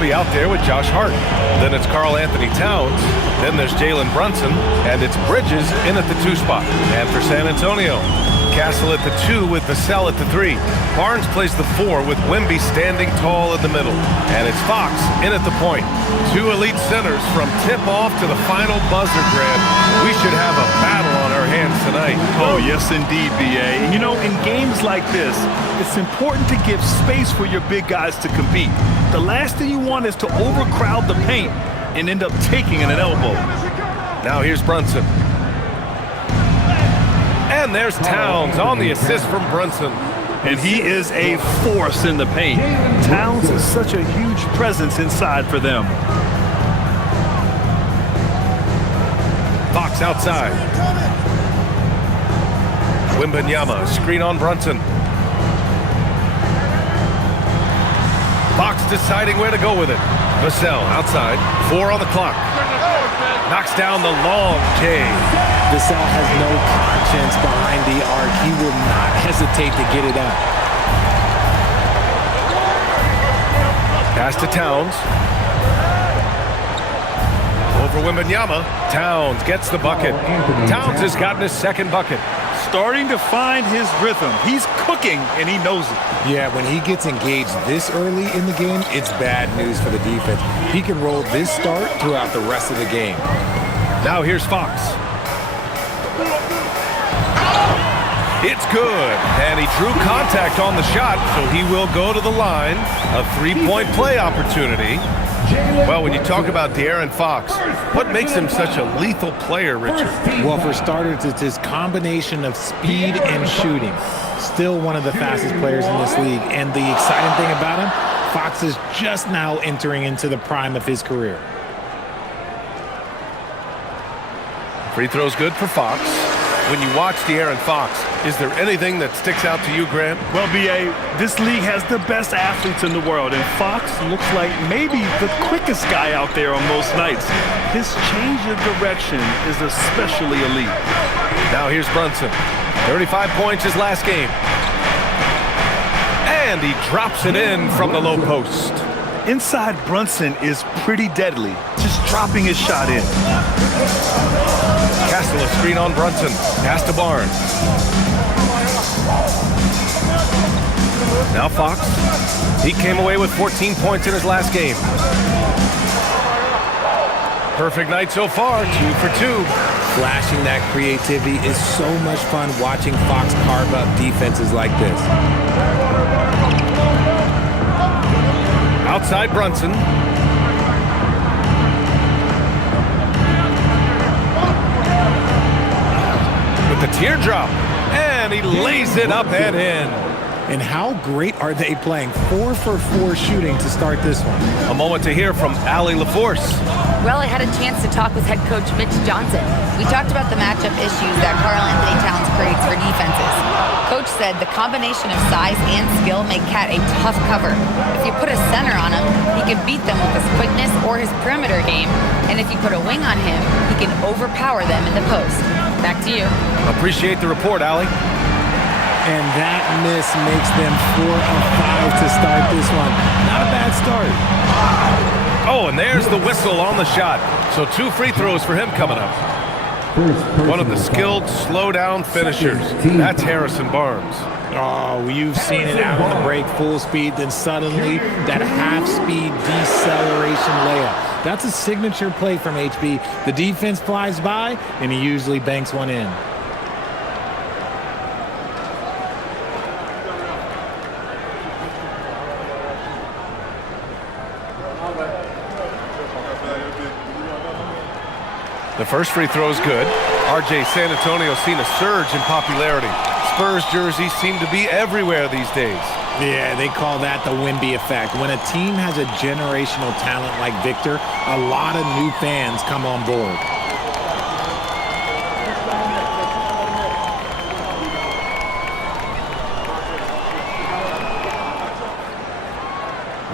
be out there with Josh Hart. Then it's Karl Anthony Towns. Then there's Jalen Brunson. And it's Bridges in at the 2 spot. And for San Antonio, Castle at the 2 with Vassell at the 3. Barnes plays the 4 with Wemby standing tall in the middle. And it's Fox in at the point. 2 elite centers from tip-off to the final buzzer grab. We should have a battle on our hands tonight. Oh, yes, indeed, B.A. And, you know, in games like this, it's important to give space for your big guys to compete. The last thing you want is to overcrowd the paint and end up taking an elbow. Now here's Brunson. And there's Towns on the assist from Brunson. And he is a force in the paint. Towns is such a huge presence inside for them. Fox outside. Wembanyama, screen on Brunson. Fox deciding where to go with it. Vassell outside, 4 on the clock. Knocks down the long J. Vassell has no conscience behind the arc. He will not hesitate to get it up. Pass to Towns. Over Wembanyama. Towns gets the bucket. Towns has gotten his 2nd bucket. Starting to find his rhythm. He's cooking, and he knows it. Yeah, when he gets engaged this early in the game, it's bad news for the defense. He can roll this start throughout the rest of the game. Now here's Fox. It's good, and he drew contact on the shot, so he will go to the line. A 3-point play opportunity. Well, when you talk about De'Aaron Fox, what makes him such a lethal player, Richard? Well, for starters, it's his combination of speed and shooting. Still one of the fastest players in this league, and the exciting thing about him, Fox is just now entering into the prime of his career. Free throw's good for Fox. When you watch De'Aaron Fox, is there anything that sticks out to you, Grant? Well, B.A., this league has the best athletes in the world, and Fox looks like maybe the quickest guy out there on most nights. His change of direction is especially elite. Now here's Brunson. 35 points his last game. And he drops it in from the low post. Inside Brunson is pretty deadly, just dropping his shot in. Castle a screen on Brunson. Pass to Barnes. Now Fox. He came away with 14 points in his last game. Perfect night so far, 2 for 2. Flashing that creativity is so much fun watching Fox carve up defenses like this. Outside Brunson. With the teardrop. And he lays it up and in. And how great are they playing? 4 for 4 shooting to start this one. A moment to hear from Allie LaForce. Well, I had a chance to talk with head coach Mitch Johnson. We talked about the matchup issues that Karl Anthony Towns creates for defenses. Coach said the combination of size and skill make Cat a tough cover. If you put a center on him, he can beat them with his quickness or his perimeter game. And if you put a wing on him, he can overpower them in the post. Back to you. Appreciate the report, Allie. And that miss makes them 4 of 5 to start this one. Not a bad start. Oh, and there's the whistle on the shot. So 2 free throws for him coming up. One of the skilled slow-down finishers. That's Harrison Barnes. Oh, you've seen it out on the break, full speed, then suddenly that half-speed deceleration layup. That's a signature play from HB. The defense flies by, and he usually banks one in. The first free throw is good. RJ San Antonio's seen a surge in popularity. Spurs jerseys seem to be everywhere these days. Yeah, they call that the Wemby effect. When a team has a generational talent like Victor, a lot of new fans come on board.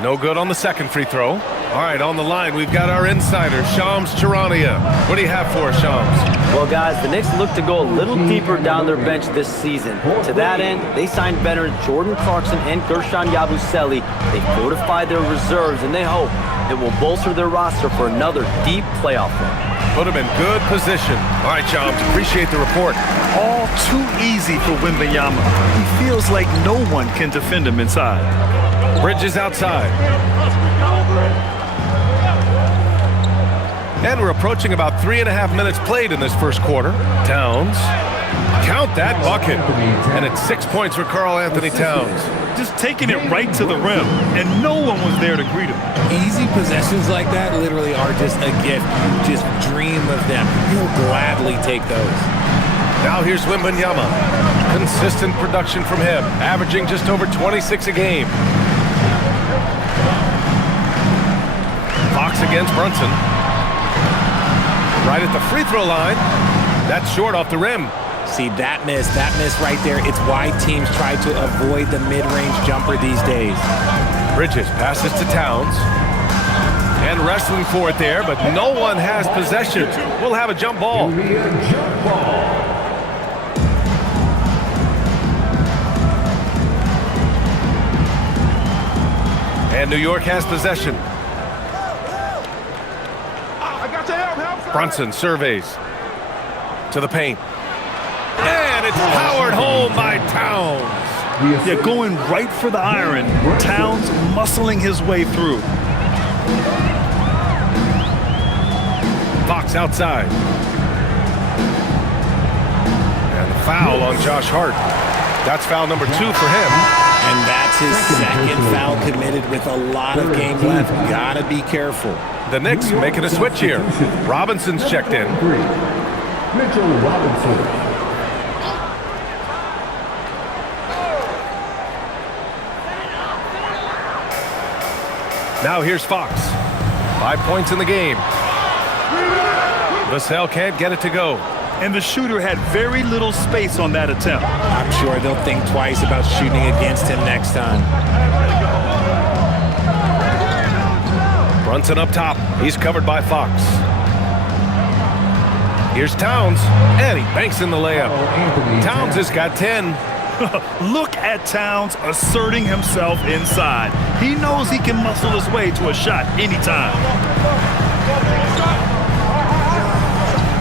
No good on the second free throw. All right, on the line, we've got our insider, Shams Charania. What do you have for us, Shams? Well, guys, the Knicks look to go a little deeper down their bench this season. To that end, they signed veterans Jordan Clarkson and Gershon Yabusele. They fortified their reserves, and they hope It will bolster their roster for another deep playoff run. Put him in good position. All right, Joms, appreciate the report. All too easy for Wembanyama. He feels like no one can defend him inside. Bridges outside. And we're approaching about 3.5 minutes played in this first quarter. Towns. Count that bucket. And it's 6 points for Karl Anthony Towns. Just taking it right to the rim, and no one was there to greet him. Easy possessions like that literally are just a gift. Just dream of them. You'll gladly take those. Now here's Wembanyama. Consistent production from him, averaging just over 26 a game. Fox against Brunson. Right at the free throw line. That's short off the rim. See, that miss right there, it's why teams try to avoid the mid-range jumper these days. Bridges passes to Towns. And wrestling for it there, but no one has possession. We'll have a jump ball. And New York has possession. Brunson surveys to the paint. And it's powered home by Towns. Yeah, going right for the iron. Towns muscling his way through. Fox outside. And the foul on Josh Hart. That's foul number 2 for him. And that's his second foul committed with a lot of game left. Gotta be careful. The Knicks making a switch here. Robinson's checked in. Mitchell Robinson. Now here's Fox. 5 points in the game. Vassell can't get it to go. And the shooter had very little space on that attempt. I'm sure they'll think twice about shooting against him next time. Brunson up top. He's covered by Fox. Here's Towns. And he banks in the layup. Towns has got 10. Look at Towns asserting himself inside. He knows he can muscle his way to a shot anytime.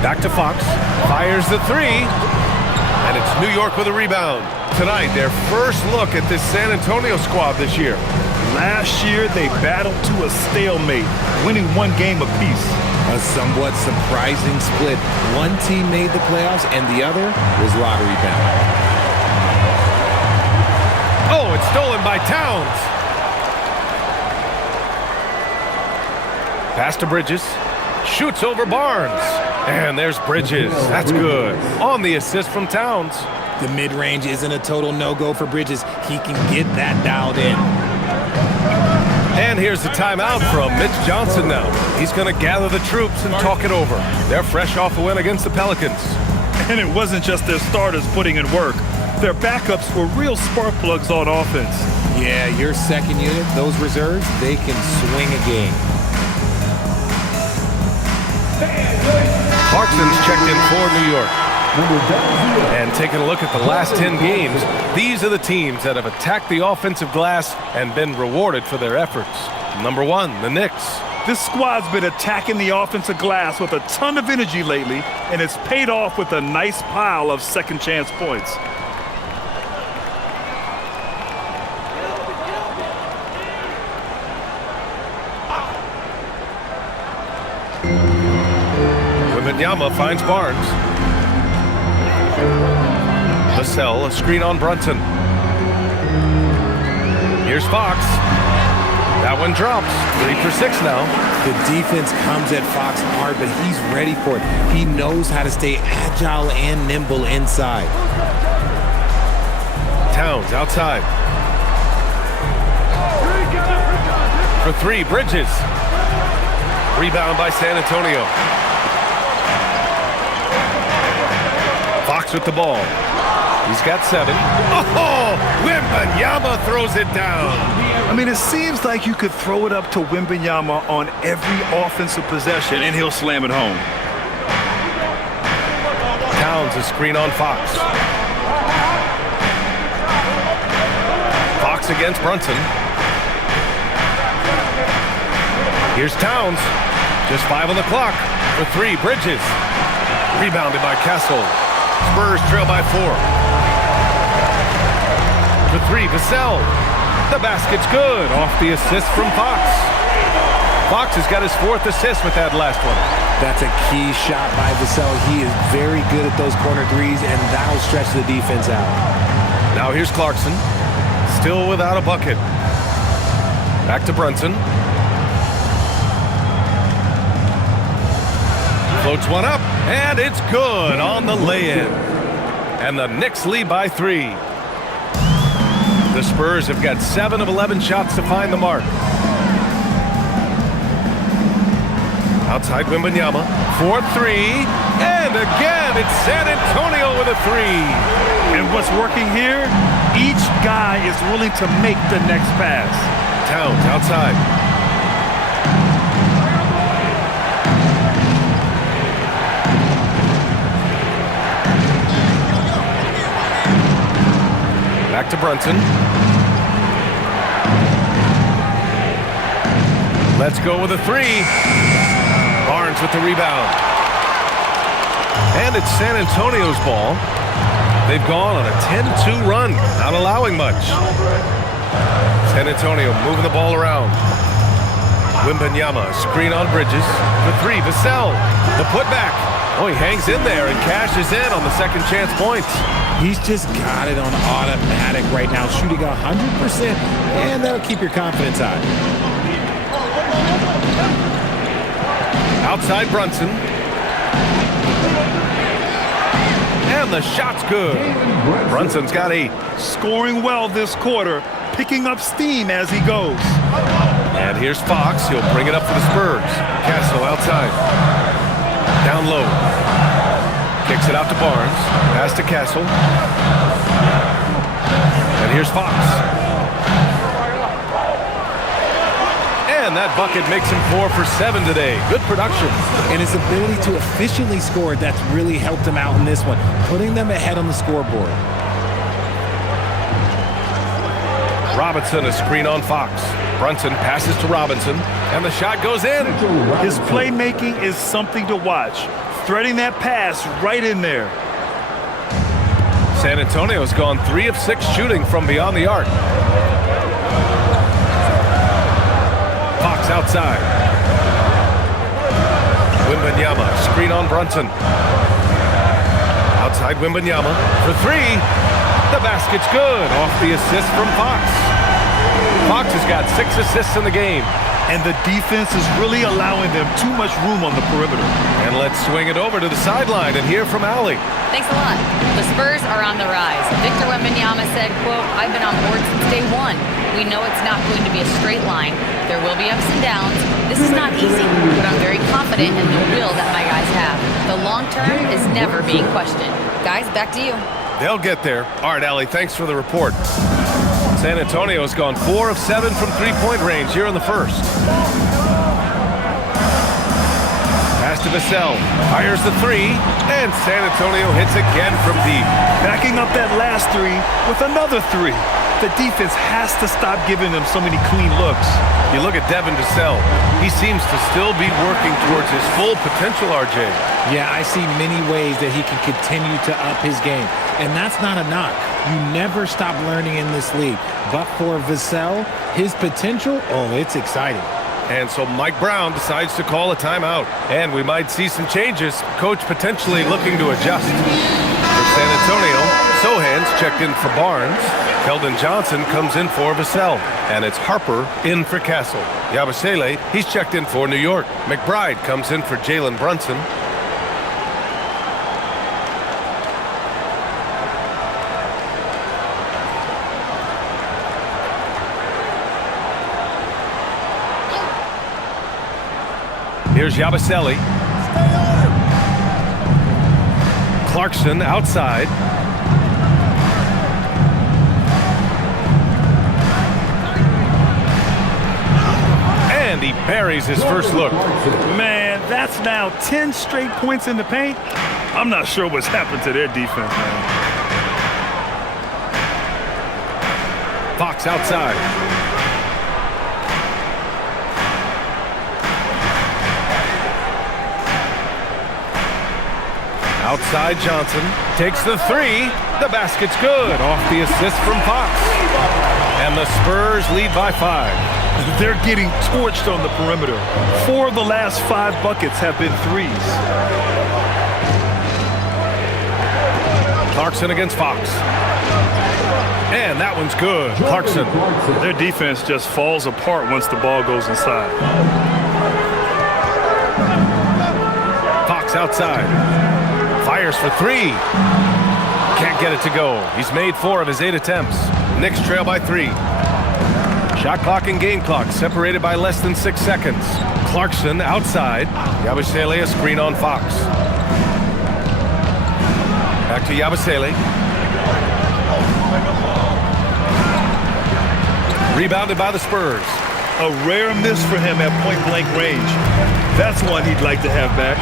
Back to Fox. Fires the 3. And it's New York with a rebound. Tonight, their first look at this San Antonio squad this year. Last year, they battled to a stalemate, winning 1 game apiece. A somewhat surprising split. One team made the playoffs and the other was lottery bound. Oh, it's stolen by Towns. Pass to Bridges. Shoots over Barnes. And there's Bridges. That's good. On the assist from Towns. The mid-range isn't a total no-go for Bridges. He can get that dialed in. And here's the timeout from Mitch Johnson now. He's going to gather the troops and talk it over. They're fresh off a win against the Pelicans. And it wasn't just their starters putting in work. Their backups were real spark plugs on offense. Yeah, your second unit, those reserves, they can swing a game. Clarkson's checked in for New York. And taking a look at the last 10 games, these are the teams that have attacked the offensive glass and been rewarded for their efforts. Number 1, the Knicks. This squad's been attacking the offensive glass with a ton of energy lately, and it's paid off with a nice pile of second chance points. Wembanyama finds Barnes. Vassell, a screen on Brunson. Here's Fox. That one drops. 3 for 6 now. The defense comes at Fox hard, but he's ready for it. He knows how to stay agile and nimble inside. Towns outside. For 3, Bridges. Rebound by San Antonio. Fox with the ball. He's got 7. Oh, Wembanyama throws it down. I mean, it seems like you could throw it up to Wembanyama on every offensive possession, and he'll slam it home. Towns a screen on Fox. Fox against Brunson. Here's Towns. Just 5 on the clock. For 3, Bridges. Rebounded by Castle. Spurs trail by 4. For 3, Vassell. The basket's good. Off the assist from Fox. Fox has got his 4th assist with that last one. That's a key shot by Vassell. He is very good at those corner threes, and that'll stretch the defense out. Now here's Clarkson. Still without a bucket. Back to Brunson. Floats one up, and it's good on the lay-in. And the Knicks lead by 3. The Spurs have got 7 of 11 shots to find the mark. Outside Wembanyama, 4-3, and again it's San Antonio with a 3. And what's working here? Each guy is willing to make the next pass. Towns outside. Back to Brunson. Let's go with a 3. Barnes with the rebound. And it's San Antonio's ball. They've gone on a 10-2 run, not allowing much. San Antonio moving the ball around. Wembanyama, screen on Bridges. For 3, Vassell. The putback. Oh, he hangs in there and cashes in on the second chance points. He's just got it on automatic right now, shooting 100%, and that'll keep your confidence high. Outside Brunson. And the shot's good. Brunson's got 8. Scoring well this quarter, picking up steam as he goes. And here's Fox. He'll bring it up for the Spurs. Castle outside. Down low. Kicks it out to Barnes. Pass to Castle. And here's Fox. And that bucket makes him 4 for 7 today. Good production. And his ability to efficiently score, that's really helped him out in this one, putting them ahead on the scoreboard. Robinson, a screen on Fox. Brunson passes to Robinson, and the shot goes in. His playmaking is something to watch. Threading that pass right in there. San Antonio's gone 3 of 6 shooting from beyond the arc. Fox outside. Wembanyama, screen on Brunson. Outside Wembanyama for 3. The basket's good. Off the assist from Fox. Fox has got 6 assists in the game. And the defense is really allowing them too much room on the perimeter. And let's swing it over to the sideline and hear from Allie. Thanks a lot. The Spurs are on the rise. Victor Wembanyama said, quote, "I've been on board since day one. We know it's not going to be a straight line. There will be ups and downs. This is not easy, but I'm very confident in the will that my guys have. The long term is never being questioned." Guys, back to you. They'll get there. All right, Allie, thanks for the report. San Antonio's gone 4 of 7 from three-point range here in the first. Pass to Vassell. Fires the 3, and San Antonio hits again from deep. Backing up that last 3 with another 3. The defense has to stop giving them so many clean looks. You look at Devin Vassell. He seems to still be working towards his full potential, RJ. Yeah, I see many ways that he can continue to up his game. And that's not a knock. You never stop learning in this league. But for Vassell, his potential, oh, it's exciting. And so Mike Brown decides to call a timeout. And we might see some changes. Coach potentially looking to adjust. For San Antonio, Sohan's checked in for Barnes. Keldon Johnson comes in for Vassell. And it's Harper in for Castle. Yabusele, he's checked in for New York. McBride comes in for Jalen Brunson. Here's Yabusele. Clarkson outside. And he buries his first look. Man, that's now 10 straight points in the paint. I'm not sure what's happened to their defense, man. Fox outside. Outside Johnson takes the three. The basket's good. Off the assist from Fox. And the Spurs lead by 5. They're getting torched on the perimeter. 4 of the last 5 buckets have been threes. Clarkson against Fox. And that one's good. Clarkson. Their defense just falls apart once the ball goes inside. Fox outside. Fires for 3. Can't get it to go. He's made 4 of his 8 attempts. Knicks trail by 3. Shot clock and game clock separated by less than 6 seconds. Clarkson outside. Yabusele a screen on Fox. Back to Yabusele. Rebounded by the Spurs. A rare miss for him at point-blank range. That's one he'd like to have back.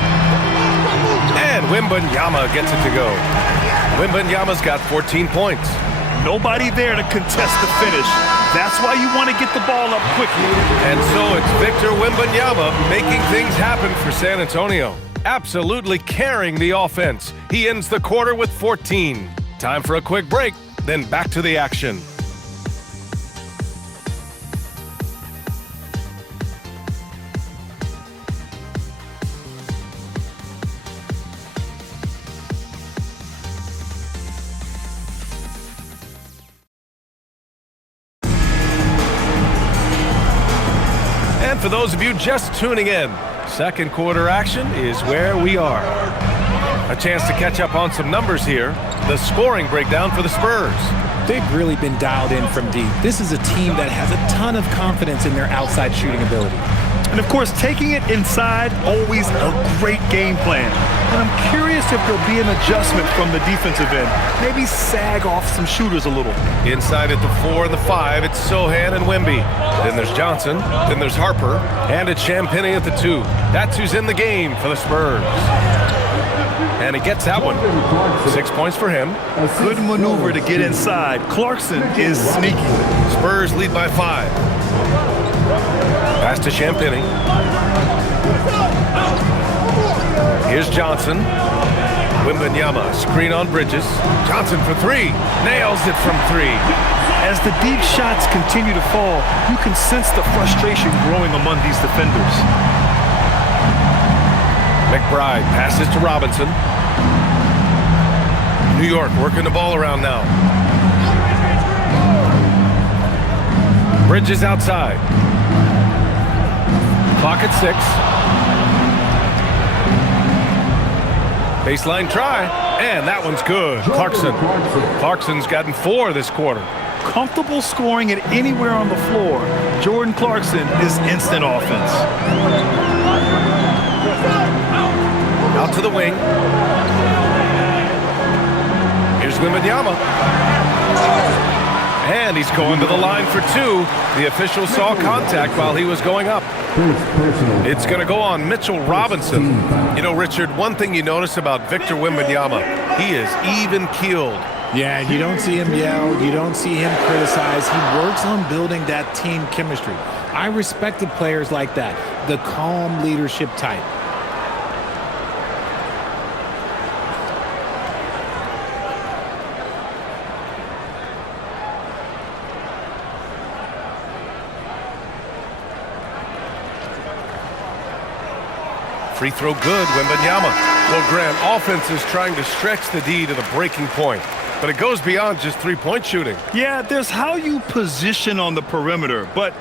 And Wembanyama gets it to go. Wembanyama's got 14 points. Nobody there to contest the finish. That's why you want to get the ball up quickly. And so it's Victor Wembanyama making things happen for San Antonio. Absolutely carrying the offense. He ends the quarter with 14. Time for a quick break, then back to the action. And for those of you just tuning in, second quarter action is where we are. A chance to catch up on some numbers here. The scoring breakdown for the Spurs. They've really been dialed in from deep. This is a team that has a ton of confidence in their outside shooting ability. And of course, taking it inside, always a great game plan. And I'm curious if there'll be an adjustment from the defensive end. Maybe sag off some shooters a little. Inside at the 4 and the 5, it's Sohan and Wemby. Then there's Johnson, then there's Harper, and it's Champagnie at the 2. That's who's in the game for the Spurs. And he gets that one. 6 points for him. A good maneuver to get inside. Clarkson is sneaky. Spurs lead by 5. Pass to Champagnie. Here's Johnson. Wembanyama, screen on Bridges. Johnson for 3. Nails it from 3. As the deep shots continue to fall, you can sense the frustration growing among these defenders. McBride passes to Robinson. New York working the ball around now. Bridges outside. Clock at 6. Baseline try, and that one's good. Clarkson's gotten 4 this quarter. Comfortable scoring it anywhere on the floor. Jordan Clarkson is instant offense. Out to the wing. Here's Wembanyama. And he's going to the line for 2. The official saw contact while he was going up. It's going to go on Mitchell Robinson. You know, Richard, one thing you notice about Victor Wembanyama, he is even-keeled. Yeah, you don't see him yell. You don't see him criticize. He works on building that team chemistry. I respected players like that, the calm leadership type. Free throw good, Wembanyama. Well, Graham, offense is trying to stretch the D to the breaking point, but it goes beyond just three-point shooting. Yeah, there's how you position on the perimeter, but,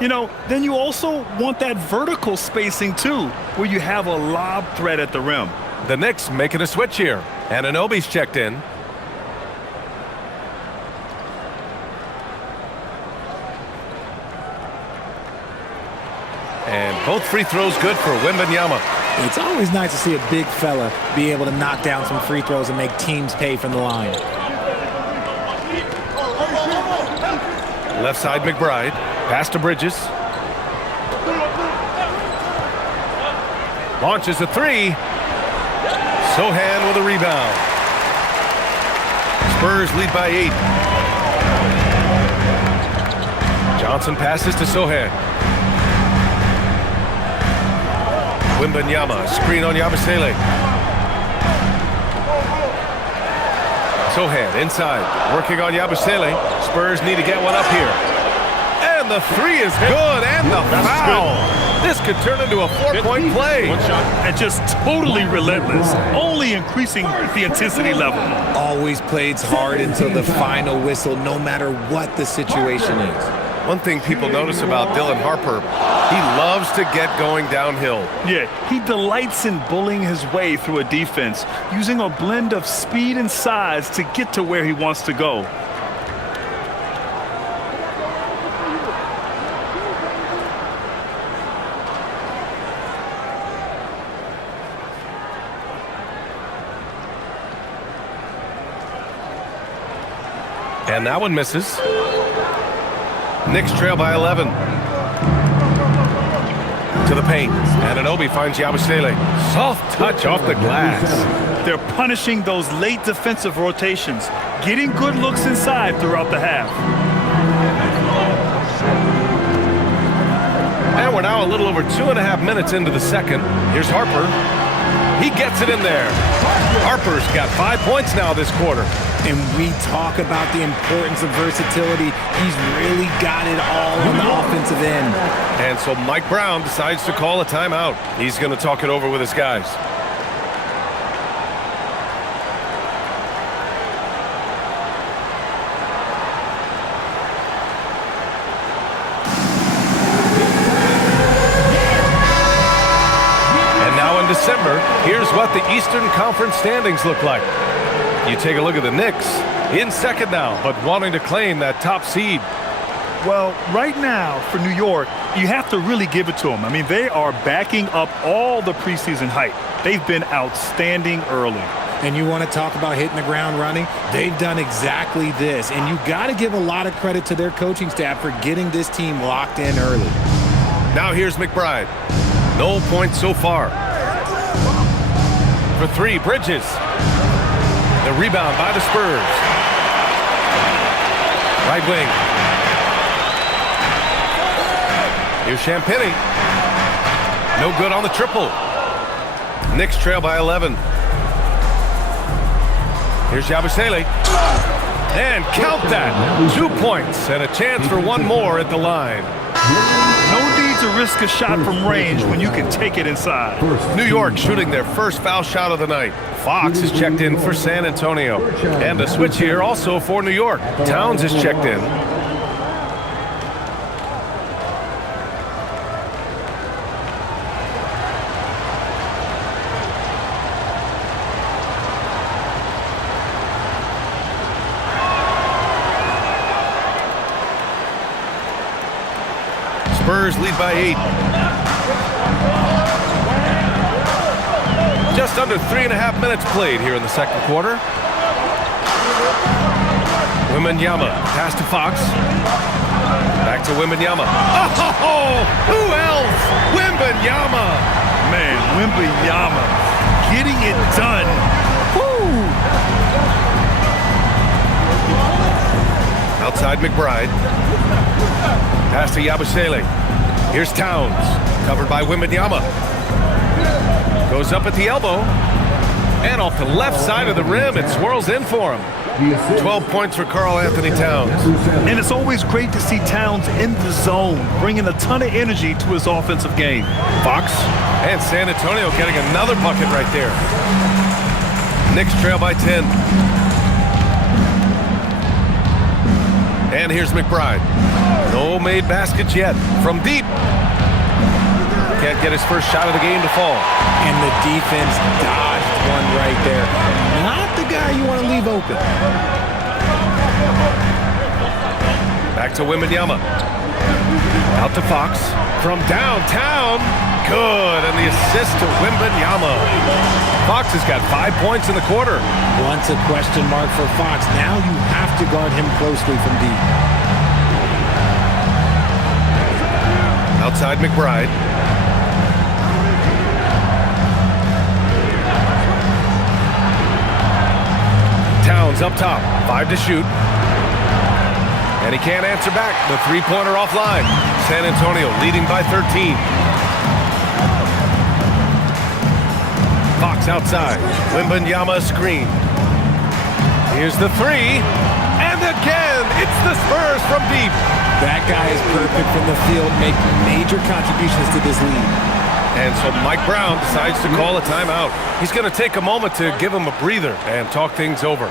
you know, then you also want that vertical spacing, too, where you have a lob threat at the rim. The Knicks making a switch here. Anunoby's checked in. And both free throws good for Wembanyama. It's always nice to see a big fella be able to knock down some free throws and make teams pay from the line. Left side McBride. Pass to Bridges. Launches a 3. Sohan with a rebound. Spurs lead by 8. Johnson passes to Sohan. Wembanyama, screen on Yabusele. Sohan inside, working on Yabusele. Spurs need to get one up here. And the three is good, and the foul. This could turn into a 4-point play. And just totally relentless, only increasing the intensity level. Always plays hard until the final whistle, no matter what the situation is. One thing people notice about Dylan Harper, he loves to get going downhill. Yeah, he delights in bullying his way through a defense, using a blend of speed and size to get to where he wants to go. And that one misses. Knicks trail by 11. To the paint. Anunoby finds Yabusele. Soft touch off the glass. They're punishing those late defensive rotations, getting good looks inside throughout the half. And we're now a little over 2.5 minutes into the second. Here's Harper. He gets it in there. Harper's got 5 points now this quarter. And we talk about the importance of versatility. He's really got it all on the offensive end. And so Mike Brown decides to call a timeout. He's going to talk it over with his guys. And now in December, here's what the Eastern Conference standings look like. You take a look at the Knicks, in second now, but wanting to claim that top seed. Well, right now for New York, you have to really give it to them. I mean, they are backing up all the preseason hype. They've been outstanding early. And you want to talk about hitting the ground running? They've done exactly this. And you got to give a lot of credit to their coaching staff for getting this team locked in early. Now here's McBride. No points so far. For three, Bridges. The rebound by the Spurs. Right wing. Here's Champagnie. No good on the triple. Knicks trail by 11. Here's Yabusele. And count that. 2 points and a chance for one more at the line. No need to risk a shot from range when you can take it inside. New York shooting their first foul shot of the night. Fox is checked in for San Antonio. And a switch here also for New York. Towns is checked in. Spurs lead by 8. Just under 3.5 minutes played here in the second quarter. Wembanyama pass to Fox. Back to Wembanyama. Oh, who else? Wembanyama. Man, Wembanyama getting it done. Woo! Outside McBride. Pass to Yabusele. Here's Towns. Covered by Wembanyama. Goes up at the elbow. And off the left side of the rim, it swirls in for him. 12 points for Karl Anthony Towns. And it's always great to see Towns in the zone, bringing a ton of energy to his offensive game. Fox and San Antonio getting another bucket right there. Knicks trail by 10. And here's McBride. No made baskets yet. From deep. Can't get his first shot of the game to fall. And the defense dodged one right there. Not the guy you want to leave open. Back to Wembanyama. Out to Fox. From downtown. Good. And the assist to Wembanyama. Fox has got 5 points in the quarter. Once a question mark for Fox. Now you have to guard him closely from deep. Outside McBride. Towns up top. 5 to shoot. And he can't answer back. The three-pointer offline. San Antonio leading by 13. Fox outside. Wembanyama screen. Here's the three. And again, it's the Spurs from deep. That guy is perfect from the field, making major contributions to this lead. And so Mike Brown decides to call a timeout. He's going to take a moment to give him a breather and talk things over.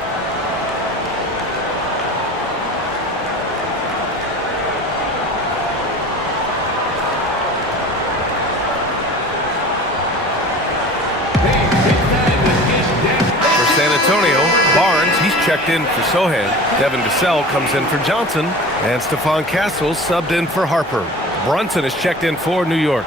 San Antonio, Barnes, he's checked in for Sohan. Devin Vassell comes in for Johnson. And Stephon Castles subbed in for Harper. Brunson is checked in for New York.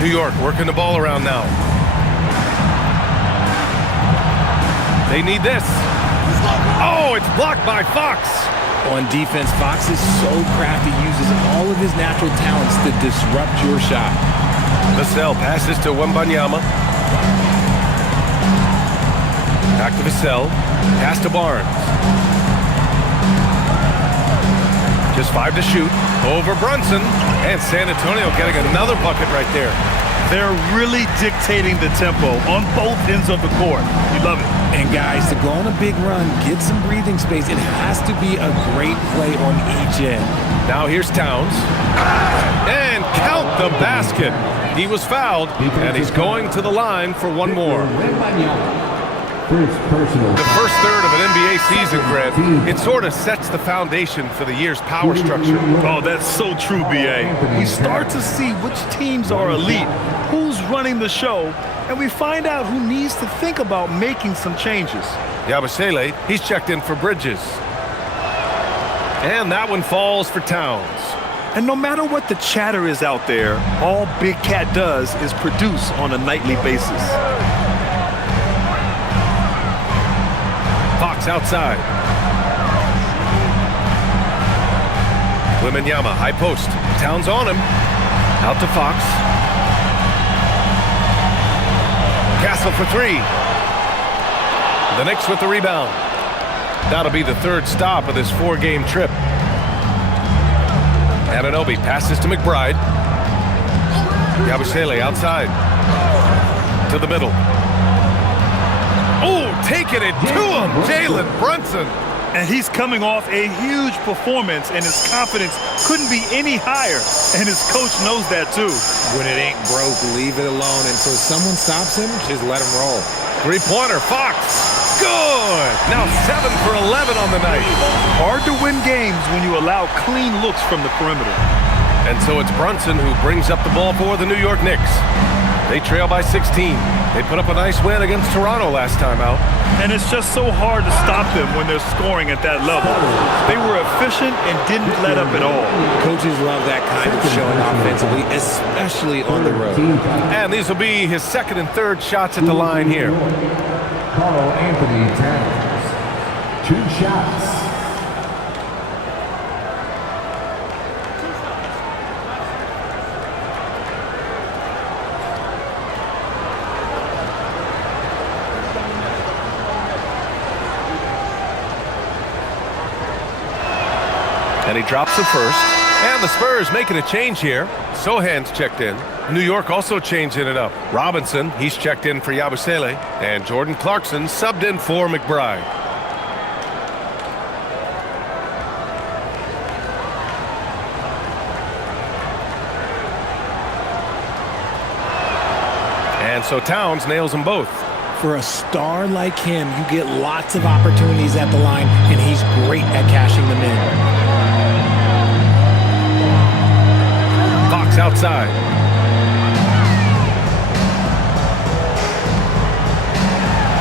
New York working the ball around now. They need this. Oh, it's blocked by Fox. On defense, Fox is so crafty, uses all of his natural talents to disrupt your shot. Vassell passes to Wembanyama. Back to Vassell. Pass to Barnes. Just 5 to shoot. Over Brunson. And San Antonio getting another bucket right there. They're really dictating the tempo on both ends of the court. You love it. And guys, to go on a big run, get some breathing space, it has to be a great play on each end. Now here's Towns. And count the basket. He was fouled, and he's going to the line for one more. The first third of an NBA season, Grant, it sort of sets the foundation for the year's power structure. Oh, that's so true, B.A. We start to see which teams are elite, who's running the show, and we find out who needs to think about making some changes. Yabusele, he's checked in for Bridges. And that one falls for Towns. And no matter what the chatter is out there, all Big Cat does is produce on a nightly basis. Fox outside. Wembanyama, high post. Towns on him. Out to Fox. Castle for three. The Knicks with the rebound. That'll be the third stop of this 4-game trip. Anunoby passes to McBride. Yabusele outside. To the middle. Oh, taking it to him, Jalen Brunson. And he's coming off a huge performance, and his confidence couldn't be any higher. And his coach knows that, too. When it ain't broke, leave it alone. Until someone stops him, just let him roll. Three-pointer, Fox. Good. Now 7 for 11 on the night. Hard to win games when you allow clean looks from the perimeter. And so it's Brunson who brings up the ball for the New York Knicks. They trail by 16. They put up a nice win against Toronto last time out. And it's just so hard to stop them when they're scoring at that level. They were efficient and didn't let up at all. Coaches love that kind of showing offensively, especially on the road. And these will be his second and third shots at the line here. Carl Anthony Towns. 2 shots. And he drops the first. And the Spurs making a change here. Sohan's checked in. New York also changing it up. Robinson, he's checked in for Yabusele. And Jordan Clarkson subbed in for McBride. And so Towns nails them both. For a star like him, you get lots of opportunities at the line, and he's great at cashing them in. Fox outside.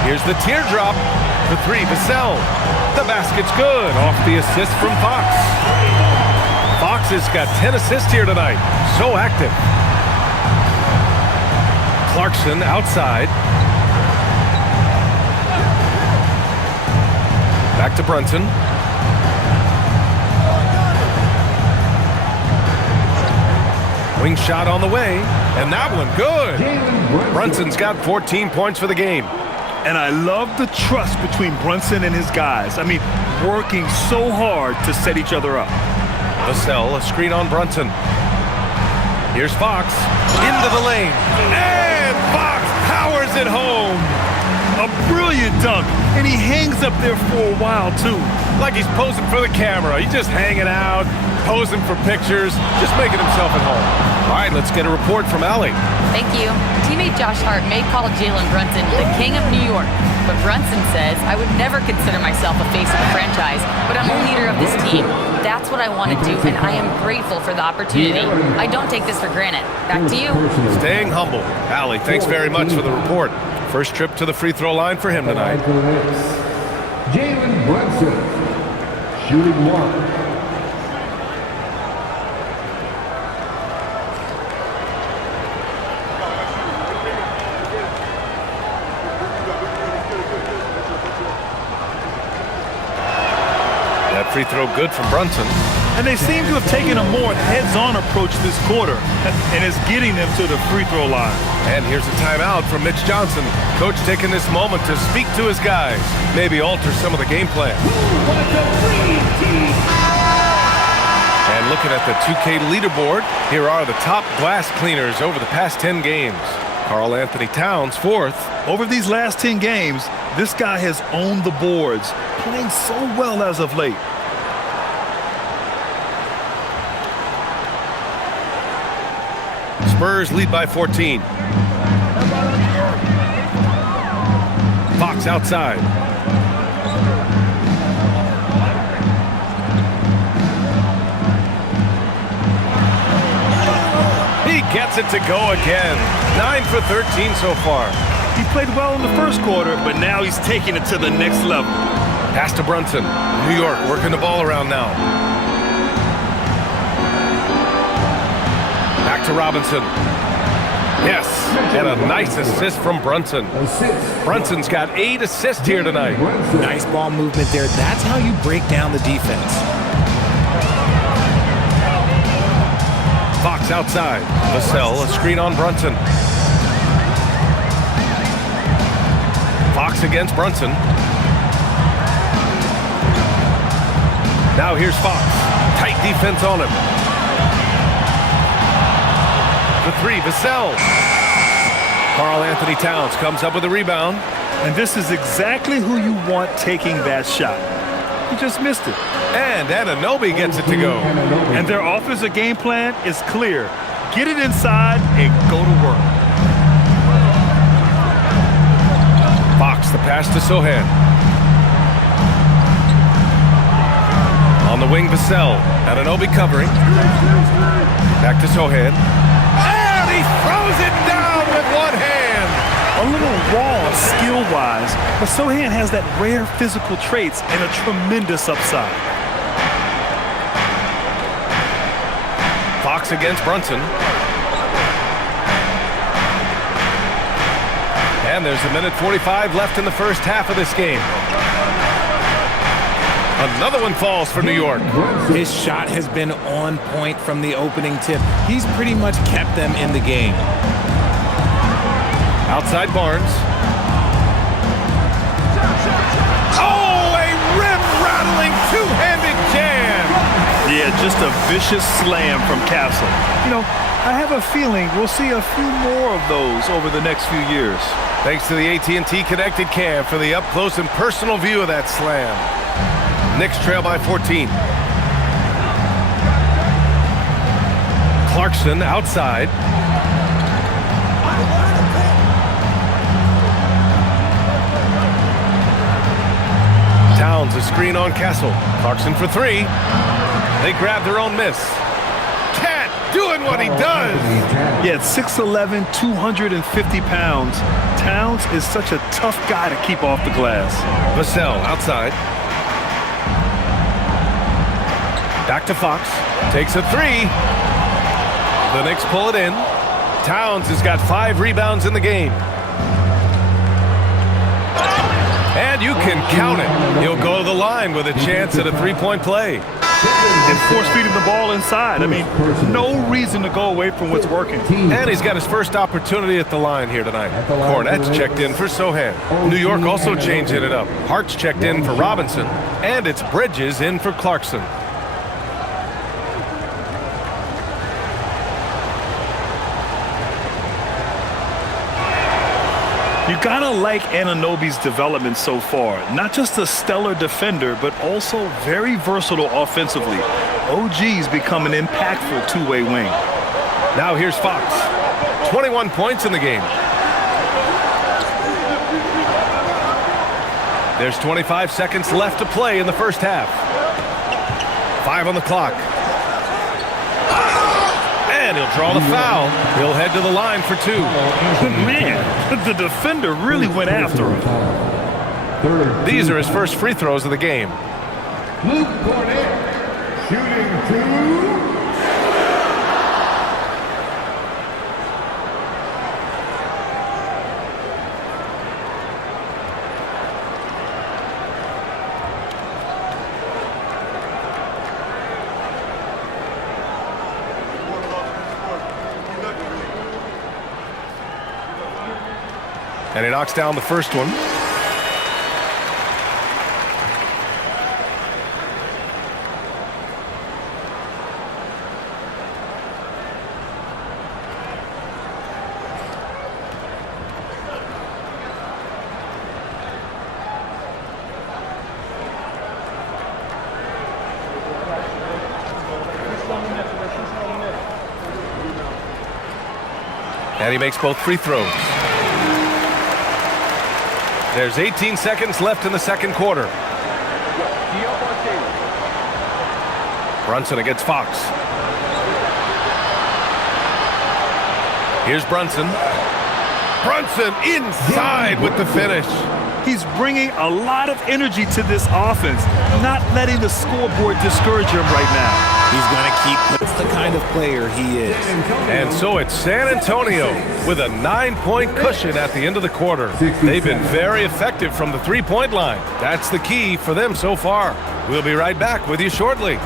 Here's the teardrop. The three, Vassell. The basket's good. Off the assist from Fox. Fox has got 10 assists here tonight. So active. Clarkson outside. Back to Brunson. Wing shot on the way, and that one good. Brunson's got 14 points for the game. And I love the trust between Brunson and his guys. I mean, working so hard to set each other up. Vassell, a screen on Brunson. Here's Fox, into the lane, and Fox powers it home. A brilliant dunk, and he hangs up there for a while, too. Like he's posing for the camera. He's just hanging out, posing for pictures, just making himself at home. All right, let's get a report from Allie. Thank you. Teammate Josh Hart may call Jalen Brunson the king of New York, but Brunson says, I would never consider myself a face of the franchise, but I'm a leader of this team. That's what I want to do, and I am grateful for the opportunity. I don't take this for granted. Back to you. Staying humble. Allie, thanks very much for the report. First trip to the free throw line for him tonight. Jalen Brunson, shooting 1. That free throw good from Brunson. And they seem to have taken a more heads-on approach this quarter, and it's getting them to the free throw line. And here's a timeout from Mitch Johnson. Coach taking this moment to speak to his guys, maybe alter some of the game plan. And looking at the 2K leaderboard, here are the top glass cleaners over the past 10 games. Karl Anthony Towns, 4th. Over these last 10 games, this guy has owned the boards, playing so well as of late. Spurs lead by 14. Fox outside. He gets it to go again. 9 for 13 so far. He played well in the first quarter, but now he's taking it to the next level. Pass to Brunson. New York working the ball around now. Back to Robinson. Yes, and a nice assist from Brunson. Brunson's got 8 assists here tonight. Nice ball movement there. That's how you break down the defense. Fox outside. Vassell, a screen on Brunson. Fox against Brunson. Now here's Fox. Tight defense on him. The 3, Vassell. Karl Anthony Towns comes up with a rebound. And this is exactly who you want taking that shot. He just missed it. And Anunoby gets it to go. And their offensive game plan is clear. Get it inside and go to work. Fox, the pass to Sohan. On the wing, Vassell. Anunoby covering. Back to Sohan. And he throws it down with one hand. A little raw skill-wise, but Sohan has that rare physical traits and a tremendous upside. Fox against Brunson. And there's a minute 45 left in the first half of this game. Another one falls for New York. His shot has been on point from the opening tip. He's pretty much kept them in the game. Outside Barnes. Oh, a rim-rattling two-handed jam. Yeah, just a vicious slam from Castle. You know, I have a feeling we'll see a few more of those over the next few years. Thanks to the AT&T Connected Cam for the up-close and personal view of that slam. Knicks trail by 14. Clarkson outside. Towns a screen on Castle. Clarkson for 3. They grab their own miss. Cat doing what he does. Yeah, at 6'11", 250 pounds, Towns is such a tough guy to keep off the glass. Vassell outside. Back to Fox. Takes a 3. The Knicks pull it in. Towns has got 5 rebounds in the game. And you can count it. He'll go to the line with a chance at a 3-point play. and force-feeding the ball inside. I mean, no reason to go away from what's working. And he's got his first opportunity at the line here tonight. Hornets checked in for Sohan. New York also changing it up. Hart's checked in for Robinson. And it's Bridges in for Clarkson. You gotta like Anunoby's development so far. Not just a stellar defender, but also very versatile offensively. OG's become an impactful two-way wing. Now here's Fox. 21 points in the game. There's 25 seconds left to play in the first half. 5 on the clock. And he'll draw the foul. He'll head to the line for 2. Man, the defender really went after him. These are his first free throws of the game. Luke Cornett, shooting 2. And he knocks down the first one. And he makes both free throws. There's 18 seconds left in the second quarter. Brunson against Fox. Here's Brunson. Brunson inside with the finish. He's bringing a lot of energy to this offense, not letting the scoreboard discourage him right now. He's going to keep. That's the kind of player he is. And so it's San Antonio with a 9-point cushion at the end of the quarter. They've been very effective from the three-point line. That's the key for them so far. We'll be right back with you shortly.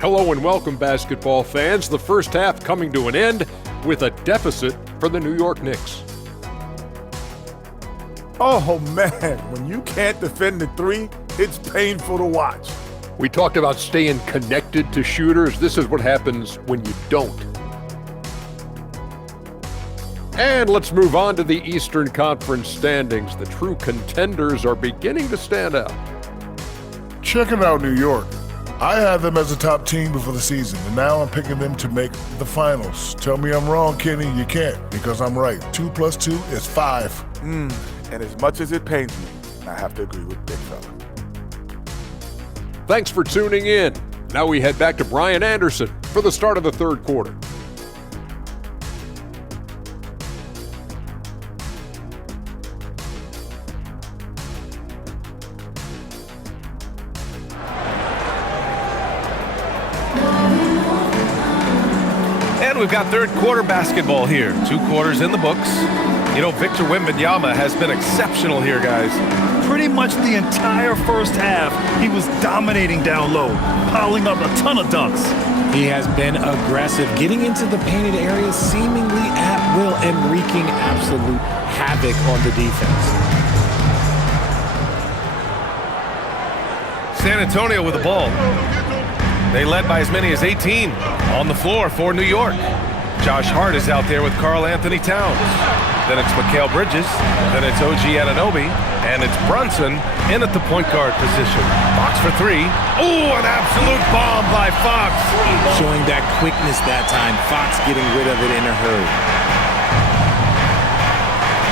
Hello and welcome, basketball fans. The first half coming to an end with a deficit for the New York Knicks. Oh, man, when you can't defend the three, it's painful to watch. We talked about staying connected to shooters. This is what happens when you don't. And let's move on to the Eastern Conference standings. The true contenders are beginning to stand out. Check it out, New York. I had them as a top team before the season, and now I'm picking them to make the finals. Tell me I'm wrong, Kenny. You can't, because I'm right. 2 + 2 is 5. And as much as it pains me, I have to agree with Big Fella. Thanks for tuning in. Now we head back to Brian Anderson for the start of the third quarter. We've got third quarter basketball here. 2 quarters in the books. You know, Victor Wembanyama has been exceptional here, guys. Pretty much the entire first half, he was dominating down low, piling up a ton of dunks. He has been aggressive, getting into the painted areas seemingly at will and wreaking absolute havoc on the defense. San Antonio with the ball. They led by as many as 18 on the floor for New York. Josh Hart is out there with Karl Anthony Towns. Then it's Mikal Bridges. Then it's OG Anunoby. And it's Brunson in at the point guard position. Fox for 3. Oh, an absolute bomb by Fox. Showing that quickness that time. Fox getting rid of it in a hurry.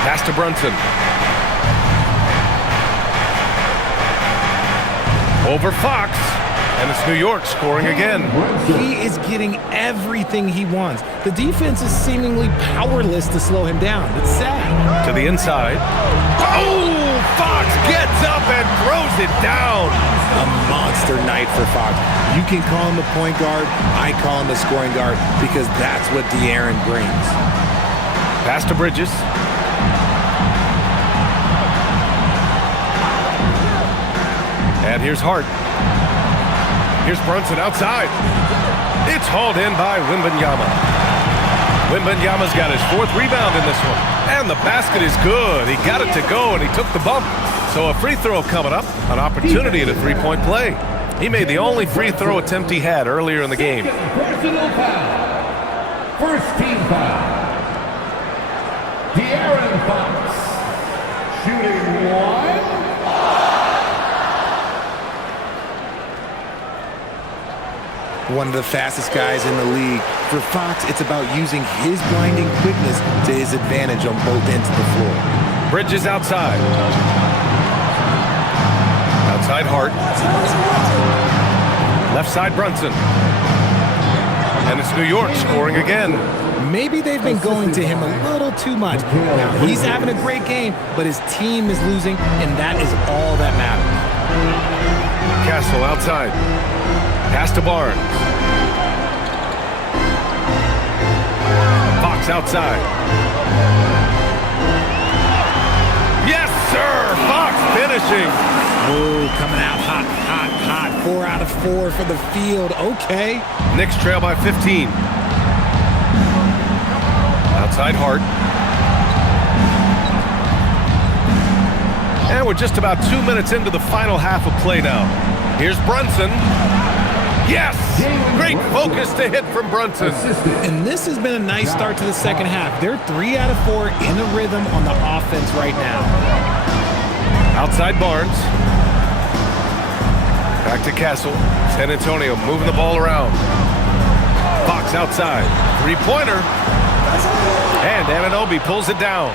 Pass to Brunson. Over Fox. And it's New York scoring again. He is getting everything he wants. The defense is seemingly powerless to slow him down. It's sad. To the inside. Oh, Fox gets up and throws it down. A monster night for Fox. You can call him the point guard. I call him the scoring guard because that's what De'Aaron brings. Pass to Bridges. And here's Hart. Here's Brunson outside. It's hauled in by Wembanyama. Wembanyama's got his 4th rebound in this one. And the basket is good. He got it to go, and he took the bump. So a free throw coming up, an opportunity at a 3-point play. He made the only free throw attempt he had earlier in the game. Personal foul. First team foul. De'Aaron Fox. Shooting 1. One of the fastest guys in the league. For Fox, it's about using his blinding quickness to his advantage on both ends of the floor. Bridges outside. Outside Hart. Left side Brunson. And it's New York scoring again. Maybe they've been going to him a little too much. Now, he's having a great game, but his team is losing, and that is all that matters. Castle outside. Pass to Barnes. Fox outside. Yes, sir! Fox finishing. Oh, coming out hot, hot, hot. 4 out of 4 for the field. Okay. Knicks trail by 15. Outside Hart. And we're just about 2 minutes into the final half of play now. Here's Brunson. Yes! Great focus to hit from Brunson. And this has been a nice start to the second half. They're 3 out of 4 in a rhythm on the offense right now. Outside Barnes. Back to Castle. San Antonio moving the ball around. Fox outside. 3-pointer. And Anunoby pulls it down.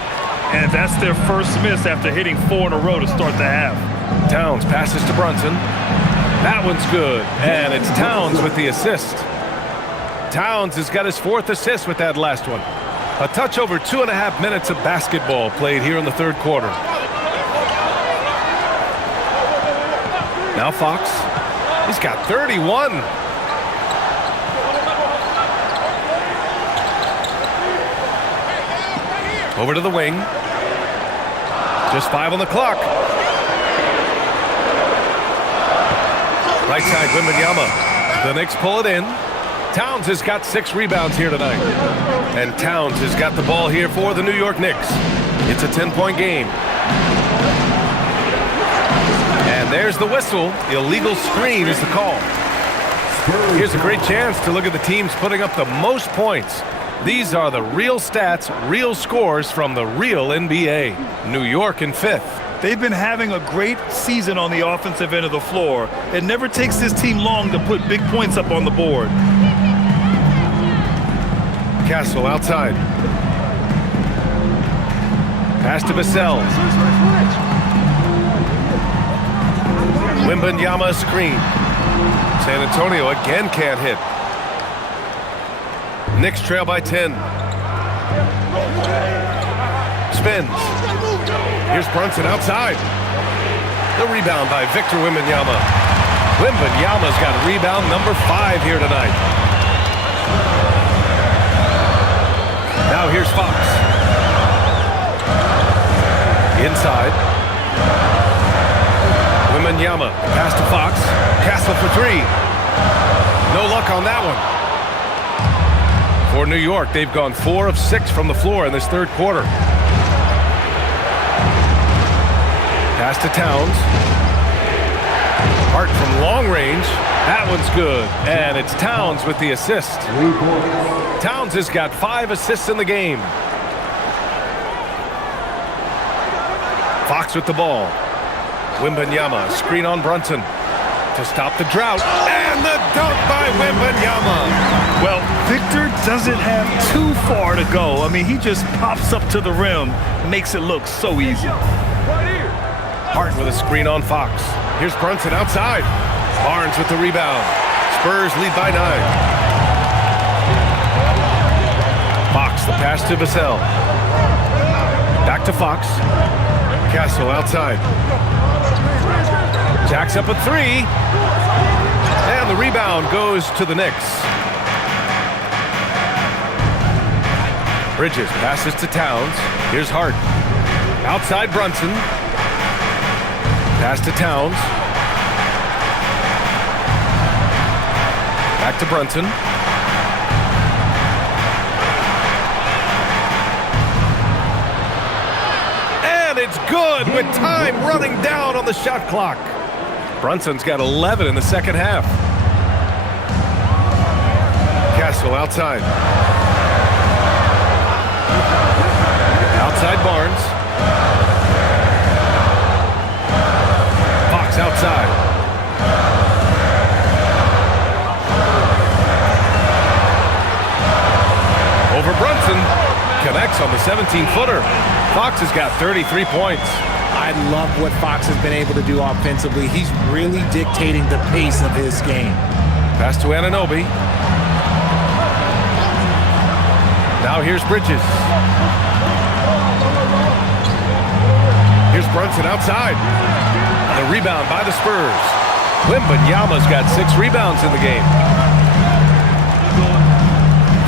And that's their first miss after hitting 4 in a row to start the half. Towns passes to Brunson. That one's good, and it's Towns with the assist. Towns has got his 4th assist with that last one. A touch over 2.5 minutes of basketball played here in the 3rd quarter. Now Fox, he's got 31. Over to the wing. Just 5 on the clock. Right side, Wembanyama. The Knicks pull it in. Towns has got 6 rebounds here tonight. And Towns has got the ball here for the New York Knicks. It's a 10-point game. And there's the whistle. Illegal screen is the call. Here's a great chance to look at the teams putting up the most points. These are the real stats, real scores from the real NBA. New York in 5th. They've been having a great season on the offensive end of the floor. It never takes this team long to put big points up on the board. Castle outside. Pass to Vassell. Wembanyama screen. San Antonio again can't hit. Knicks trail by 10. Spins. Here's Brunson outside. The rebound by Victor Wembanyama. Wembanyama's got rebound number 5 here tonight. Now here's Fox. Inside. Wembanyama. Pass to Fox. Castle for 3. No luck on that one. For New York, they've gone 4 of 6 from the floor in this 3rd quarter. Pass to Towns. Hart from long range. That one's good. And it's Towns with the assist. Towns has got 5 assists in the game. Fox with the ball. Wembanyama, screen on Brunson to stop the drought. And the dunk by Wembanyama. Well, Victor doesn't have too far to go. I mean, he just pops up to the rim, makes it look so easy. Hart with a screen on Fox. Here's Brunson outside. Barnes with the rebound. Spurs lead by 9. Fox, the pass to Vassell. Back to Fox. Castle outside. Jacks up a 3. And the rebound goes to the Knicks. Bridges passes to Towns. Here's Hart. Outside Brunson. Pass to Towns. Back to Brunson. And it's good with time running down on the shot clock. Brunson's got 11 in the second half. Castle outside. Outside Barnes. Fox outside. Over Brunson. Connects on the 17-footer. Fox has got 33 points. I love what Fox has been able to do offensively. He's really dictating the pace of his game. Pass to Anunoby. Now here's Bridges. Here's Brunson outside. The rebound by the Spurs. Wembanyama's got 6 rebounds in the game.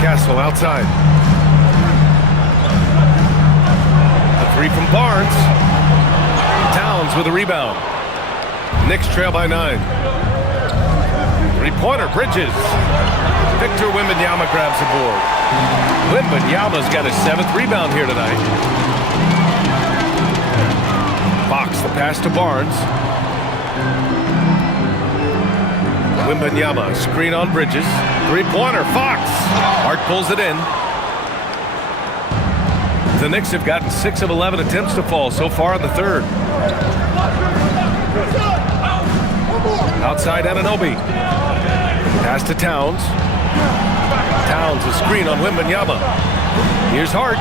Castle outside. A 3 from Barnes. Towns with a rebound. Knicks trail by 9. Three-pointer, Bridges. Victor Wembanyama grabs the board. Wembanyama's got his 7th rebound here tonight. Fox, the pass to Barnes. Wembanyama, screen on Bridges. Three-pointer, Fox. Hart pulls it in. The Knicks have gotten 6 of 11 attempts to fall so far in the third. Outside Anunoby. Pass to Towns. Towns, a screen on Wembanyama. Here's Hart.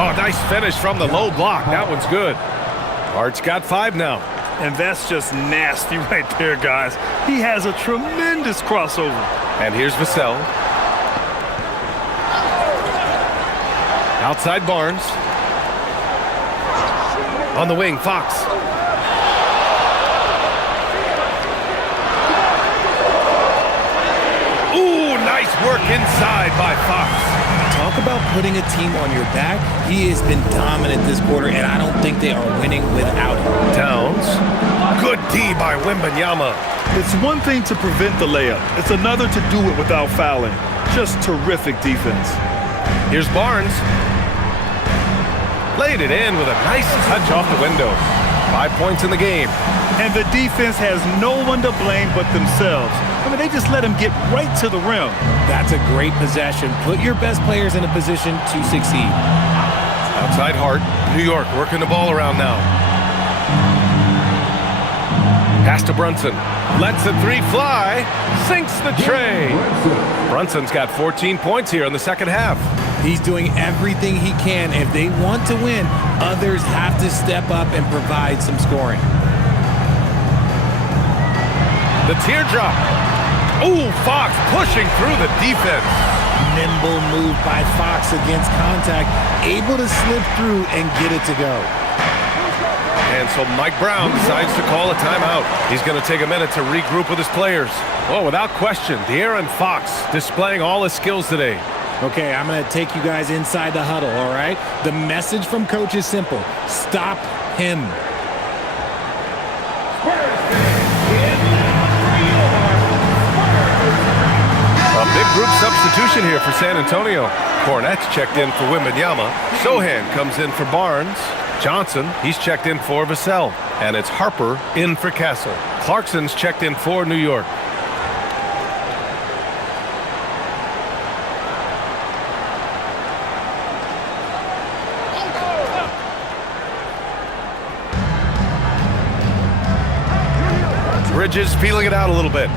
Oh, nice finish from the low block. That one's good. Hart's got 5 now. And that's just nasty right there, guys. He has a tremendous crossover. And here's Vassell. Outside Barnes. On the wing, Fox. Ooh, nice work inside by Fox. Talk about putting a team on your back. He has been dominant this quarter, and I don't think they are winning without him. Towns. Good D by Wembanyama. It's one thing to prevent the layup. It's another to do it without fouling. Just terrific defense. Here's Barnes. Laid it in with a nice touch off the window. 5 points in the game. And the defense has no one to blame but themselves. I mean, they just let him get right to the rim. That's a great possession. Put your best players in a position to succeed. Outside Hart. New York working the ball around now. Pass to Brunson. Lets the 3 fly. Sinks the tray. Brunson's got 14 points here in the second half. He's doing everything he can. If they want to win, others have to step up and provide some scoring. The teardrop. Ooh, Fox pushing through the defense. Nimble move by Fox against contact, able to slip through and get it to go. And so Mike Brown decides to call a timeout. He's going to take a minute to regroup with his players. Oh, without question, De'Aaron Fox displaying all his skills today. Okay, I'm going to take you guys inside the huddle, all right? The message from coach is simple. Stop him. A big group substitution here for San Antonio. Hornets checked in for Wembanyama. Sohan comes in for Barnes. Johnson, he's checked in for Vassell. And it's Harper in for Castle. Clarkson's checked in for New York. Bridges feeling it out a little bit.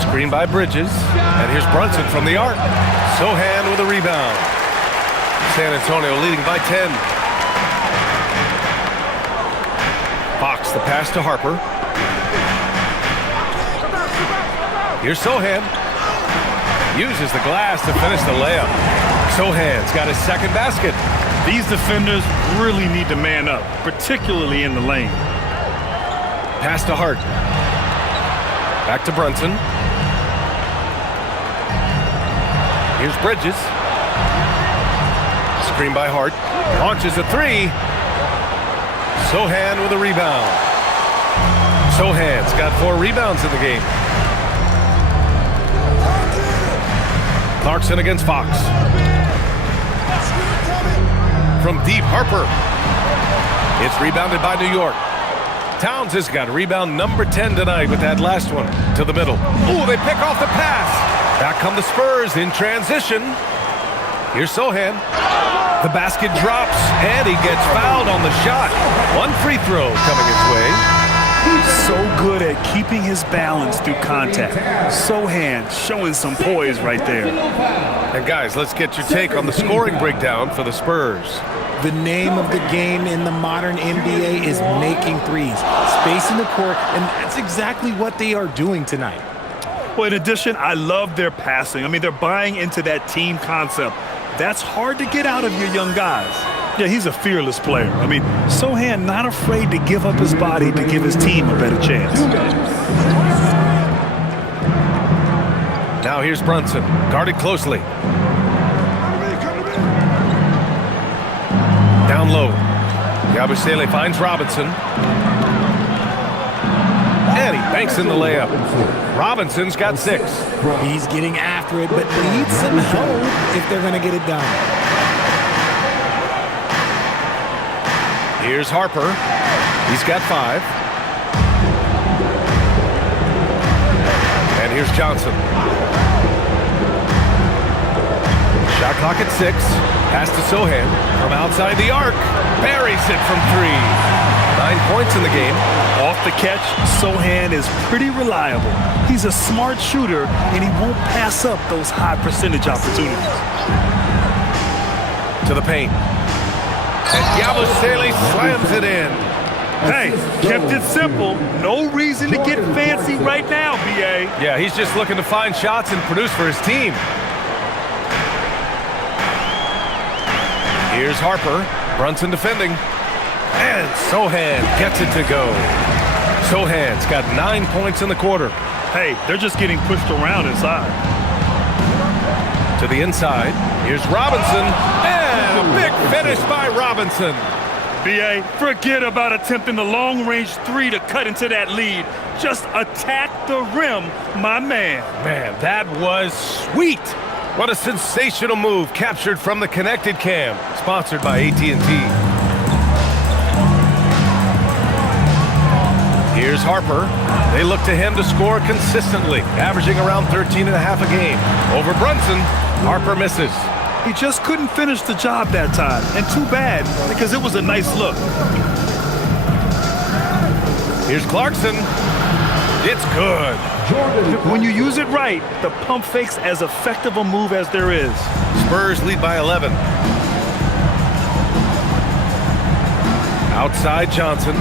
Screen by Bridges. And here's Brunson from the arc. Sohan with a rebound. San Antonio leading by 10. Fox, the pass to Harper. Here's Sohan. Uses the glass to finish the layup. Sohan's got his second basket. These defenders really need to man up, particularly in the lane. Pass to Hart. Back to Brunson. Here's Bridges. Screen by Hart. Launches a three. Sohan with a rebound. Sohan's got 4 rebounds in the game. Clarkson against Fox. From deep, Harper. It's rebounded by New York. Towns has got rebound number 10 tonight with that last one to the middle. Ooh, they pick off the pass. Back come the Spurs in transition. Here's Sohan. The basket drops, and he gets fouled on the shot. 1 free throw coming his way. So good at keeping his balance through contact. Sohan showing some poise right there. And guys, let's get your take on the scoring breakdown for the Spurs. The name of the game in the modern NBA is making threes, spacing the court, and that's exactly what they are doing tonight. Well, in addition, I love their passing. I mean, they're buying into that team concept. That's hard to get out of your young guys. Yeah, he's a fearless player. I mean, Sohan not afraid to give up his body to give his team a better chance. Now here's Brunson, guarded closely. Down low. Yabusele finds Robinson. And he banks in the layup. Robinson's got 6. He's getting after it, but needs some help if they're going to get it done. Here's Harper. He's got 5. And here's Johnson. Shot clock at 6. Pass to Sohan from outside the arc. Buries it from 3. 9 points in the game. Off the catch, Sohan is pretty reliable. He's a smart shooter, and he won't pass up those high percentage opportunities. To the paint. And Yabusele slams it in. Hey, kept it simple. No reason to get fancy right now, B.A. Yeah, he's just looking to find shots and produce for his team. Here's Harper. Brunson defending. And Sohan gets it to go. Sohan's got 9 points in the quarter. Hey, they're just getting pushed around inside. To the inside. Here's Robinson. And a big finish by Robinson. B.A., forget about attempting the long-range 3 to cut into that lead. Just attack the rim, my man. Man, that was sweet. What a sensational move captured from the Connected Cam, sponsored by AT&T. Here's Harper. They look to him to score consistently, averaging around 13.5 a game. Over Brunson, Harper misses. He just couldn't finish the job that time, and too bad, because it was a nice look. Here's Clarkson. It's good. When you use it right, the pump fake's as effective a move as there is. Spurs lead by 11. Outside Johnson.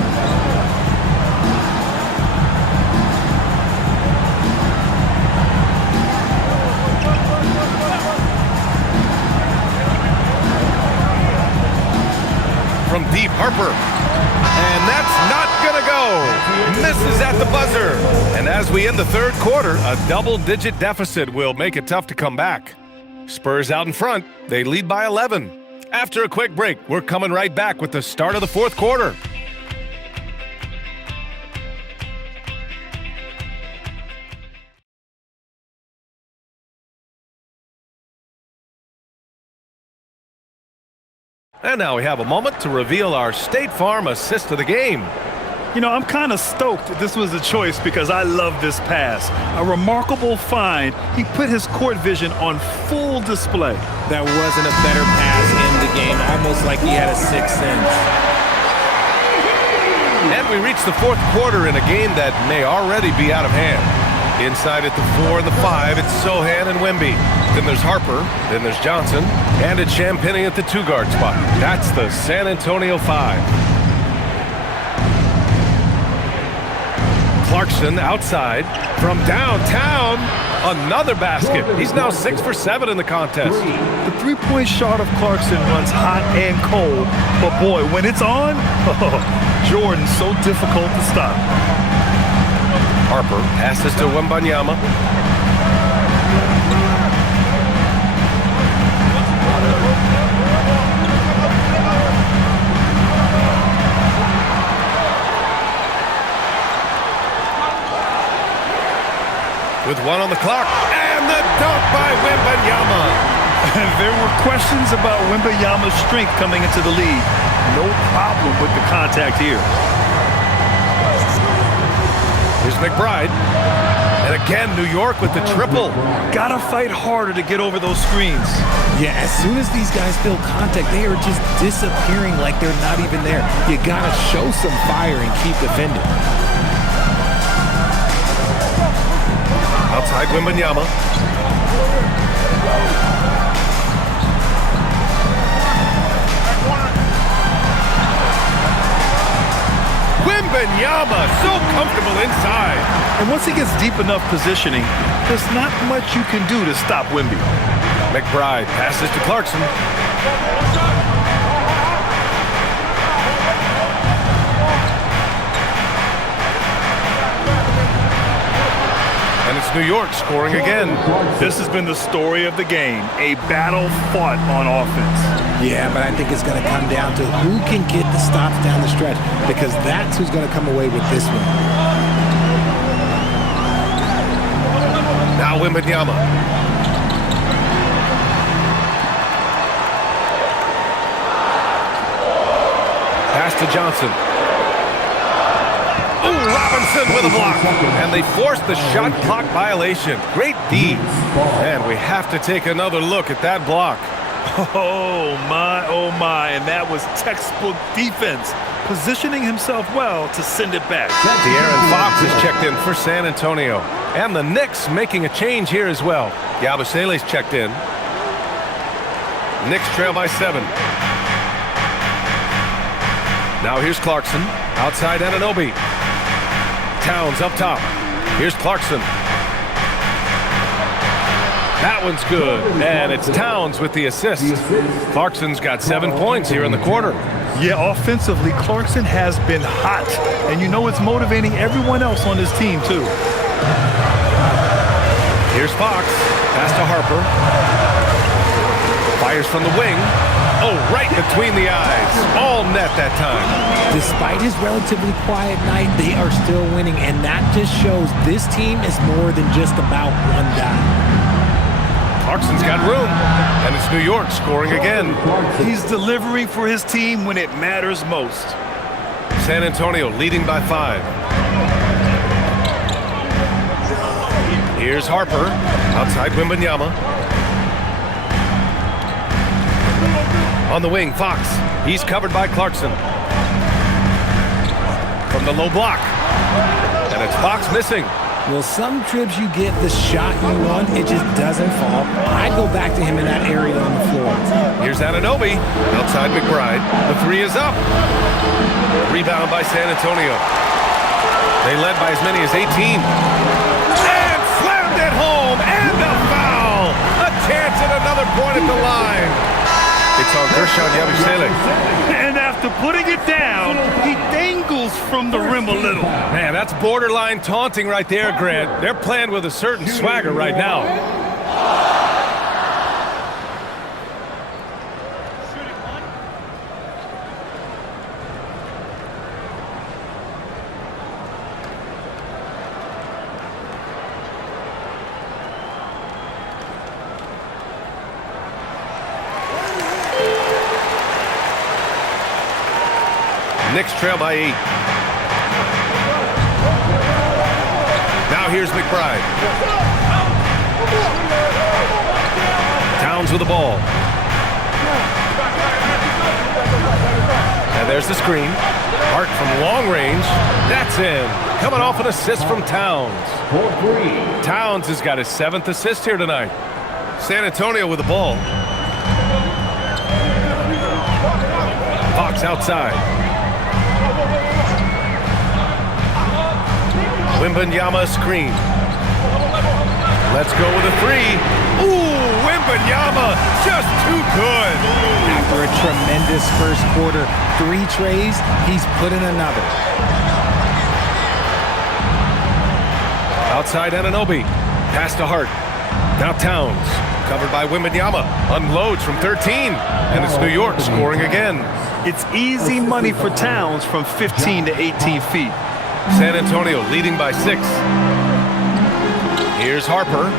From deep, Harper. And that's not gonna go. Misses at the buzzer. And as we end the third quarter, a double-digit deficit will make it tough to come back. Spurs out in front. They lead by 11. After a quick break, we're coming right back with the start of the fourth quarter. And now we have a moment to reveal our State Farm assist of the game. You know, I'm kind of stoked this was a choice because I love this pass. A remarkable find. He put his court vision on full display. That wasn't a better pass in the game, almost like he had a sixth sense. And we reach the fourth quarter in a game that may already be out of hand. Inside at the 4 and the 5, it's Sohan and Wemby. Then there's Harper, then there's Johnson, and it's Champagnie at the 2-guard spot. That's the San Antonio 5. Clarkson outside from downtown. Another basket. He's now 6 for 7 in the contest. The three-point shot of Clarkson runs hot and cold, but boy, when it's on, Jordan's so difficult to stop. Harper passes to Wembanyama. With 1 on the clock, and the dunk by Wembanyama. There were questions about Wembanyama's strength coming into the league. No problem with the contact here. Here's McBride. And again, New York with the triple. Gotta fight harder to get over those screens. Yeah, as soon as these guys feel contact, they are just disappearing like they're not even there. You gotta show some fire and keep defending. Outside Wembanyama. Wembanyama, so comfortable inside. And once he gets deep enough positioning, there's not much you can do to stop Wemby. McBride passes to Clarkson. And it's New York scoring again. This has been the story of the game, a battle fought on offense. Yeah, but I think it's going to come down to who can get the stops down the stretch, because that's who's going to come away with this one. Now Wembanyama. Pass to Johnson. Oh, Robinson with a block. And they forced the shot clock violation. Great D. And we have to take another look at that block. Oh my, and that was textbook defense, positioning himself well to send it back. De'Aaron Fox is checked in for San Antonio. And the Knicks making a change here as well. Yabusele's checked in. Knicks trail by 7. Now here's Clarkson, outside Anunoby. Towns up top. Here's Clarkson. That one's good, and it's Towns with the assist. Clarkson's got 7 points here in the quarter. Yeah, offensively, Clarkson has been hot, and you know it's motivating everyone else on his team, too. Here's Fox, pass to Harper. Fires from the wing. Oh, right between the eyes. All net that time. Despite his relatively quiet night, they are still winning, and that just shows this team is more than just about one guy. Clarkson's got room, and it's New York scoring again. He's delivering for his team when it matters most. San Antonio leading by 5. Here's Harper, outside Wembanyama. On the wing, Fox. He's covered by Clarkson. From the low block. And it's Fox missing. Well, some trips you get the shot you want, it just doesn't fall. I'd go back to him in that area on the floor. Here's Anunoby, outside McBride. The 3 is up. Rebound by San Antonio. They led by as many as 18. And slammed it home, and a foul. A chance at another point at the line. It's on Gershon Yabusele. And after putting it down, he dangles from the rim a little. Man, that's borderline taunting right there, Grant. They're playing with a certain swagger right now. Knicks trail by 8. Now here's McBride. Towns with the ball. And there's the screen. Hart from long range. That's in. Coming off an assist from Towns. Towns has got his 7th assist here tonight. San Antonio with the ball. Fox outside. Wembanyama screen. Let's go with a three. Ooh, Wembanyama, just too good. After a tremendous first quarter, 3 trays, he's put in another. Outside Anunoby, pass to Hart. Now Towns, covered by Wembanyama, unloads from 13, and it's New York scoring again. It's easy money for Towns from 15 to 18 feet. San Antonio leading by 6. Here's Harper.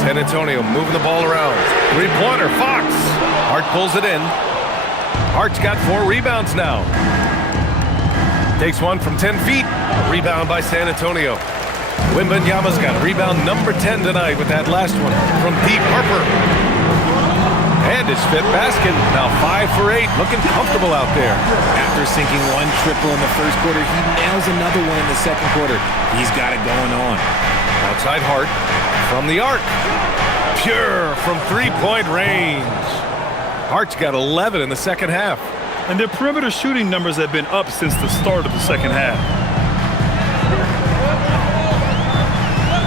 San Antonio moving the ball around. 3-pointer, Fox. Hart pulls it in. Hart's got 4 rebounds now. Takes one from 10 feet. Rebound by San Antonio. Wembanyama's got rebound number 10 tonight with that last one from deep. Harper. And his 5th basket. Now 5 for 8. Looking comfortable out there. After sinking 1 triple in the first quarter, he nails another one in the second quarter. He's got it going on. Outside Hart from the arc. Pure from 3-point range. Hart's got 11 in the second half. And their perimeter shooting numbers have been up since the start of the second half.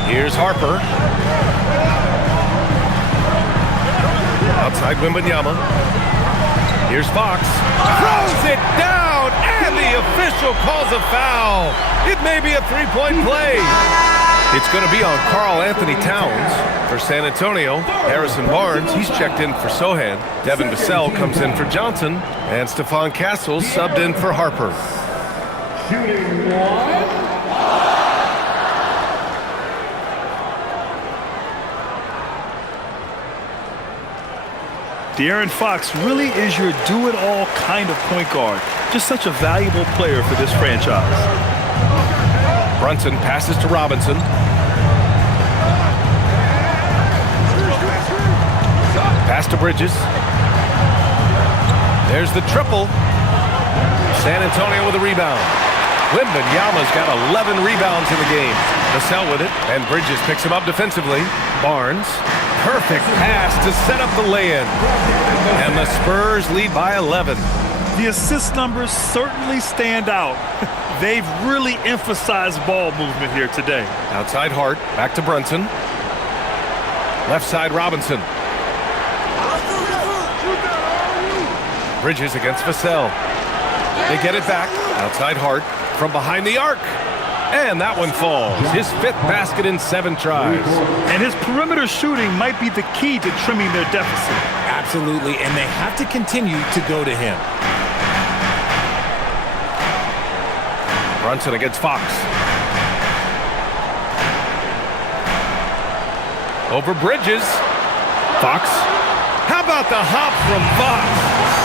Here's Harper. Outside Wembanyama. Here's Fox. Throws it down, and the official calls a foul. It may be a 3-point play. It's going to be on Karl Anthony Towns. For San Antonio, Harrison Barnes, he's checked in for Sohan. Devin Vassell comes in for Johnson. And Stephon Castles subbed in for Harper. Shooting 1. De'Aaron Fox really is your do-it-all kind of point guard. Just such a valuable player for this franchise. Brunson passes to Robinson. Pass to Bridges. There's the triple. San Antonio with a rebound. Wembanyama's got 11 rebounds in the game. Vassell with it, and Bridges picks him up defensively. Barnes, perfect pass to set up the lay-in. And the Spurs lead by 11. The assist numbers certainly stand out. They've really emphasized ball movement here today. Outside Hart, back to Brunson. Left side Robinson. Bridges against Vassell. They get it back. Outside Hart from behind the arc. And that one falls. His 5th basket in 7 tries. And his perimeter shooting might be the key to trimming their deficit. Absolutely, and they have to continue to go to him. Brunson against Fox. Over Bridges. Fox. How about the hop from Fox?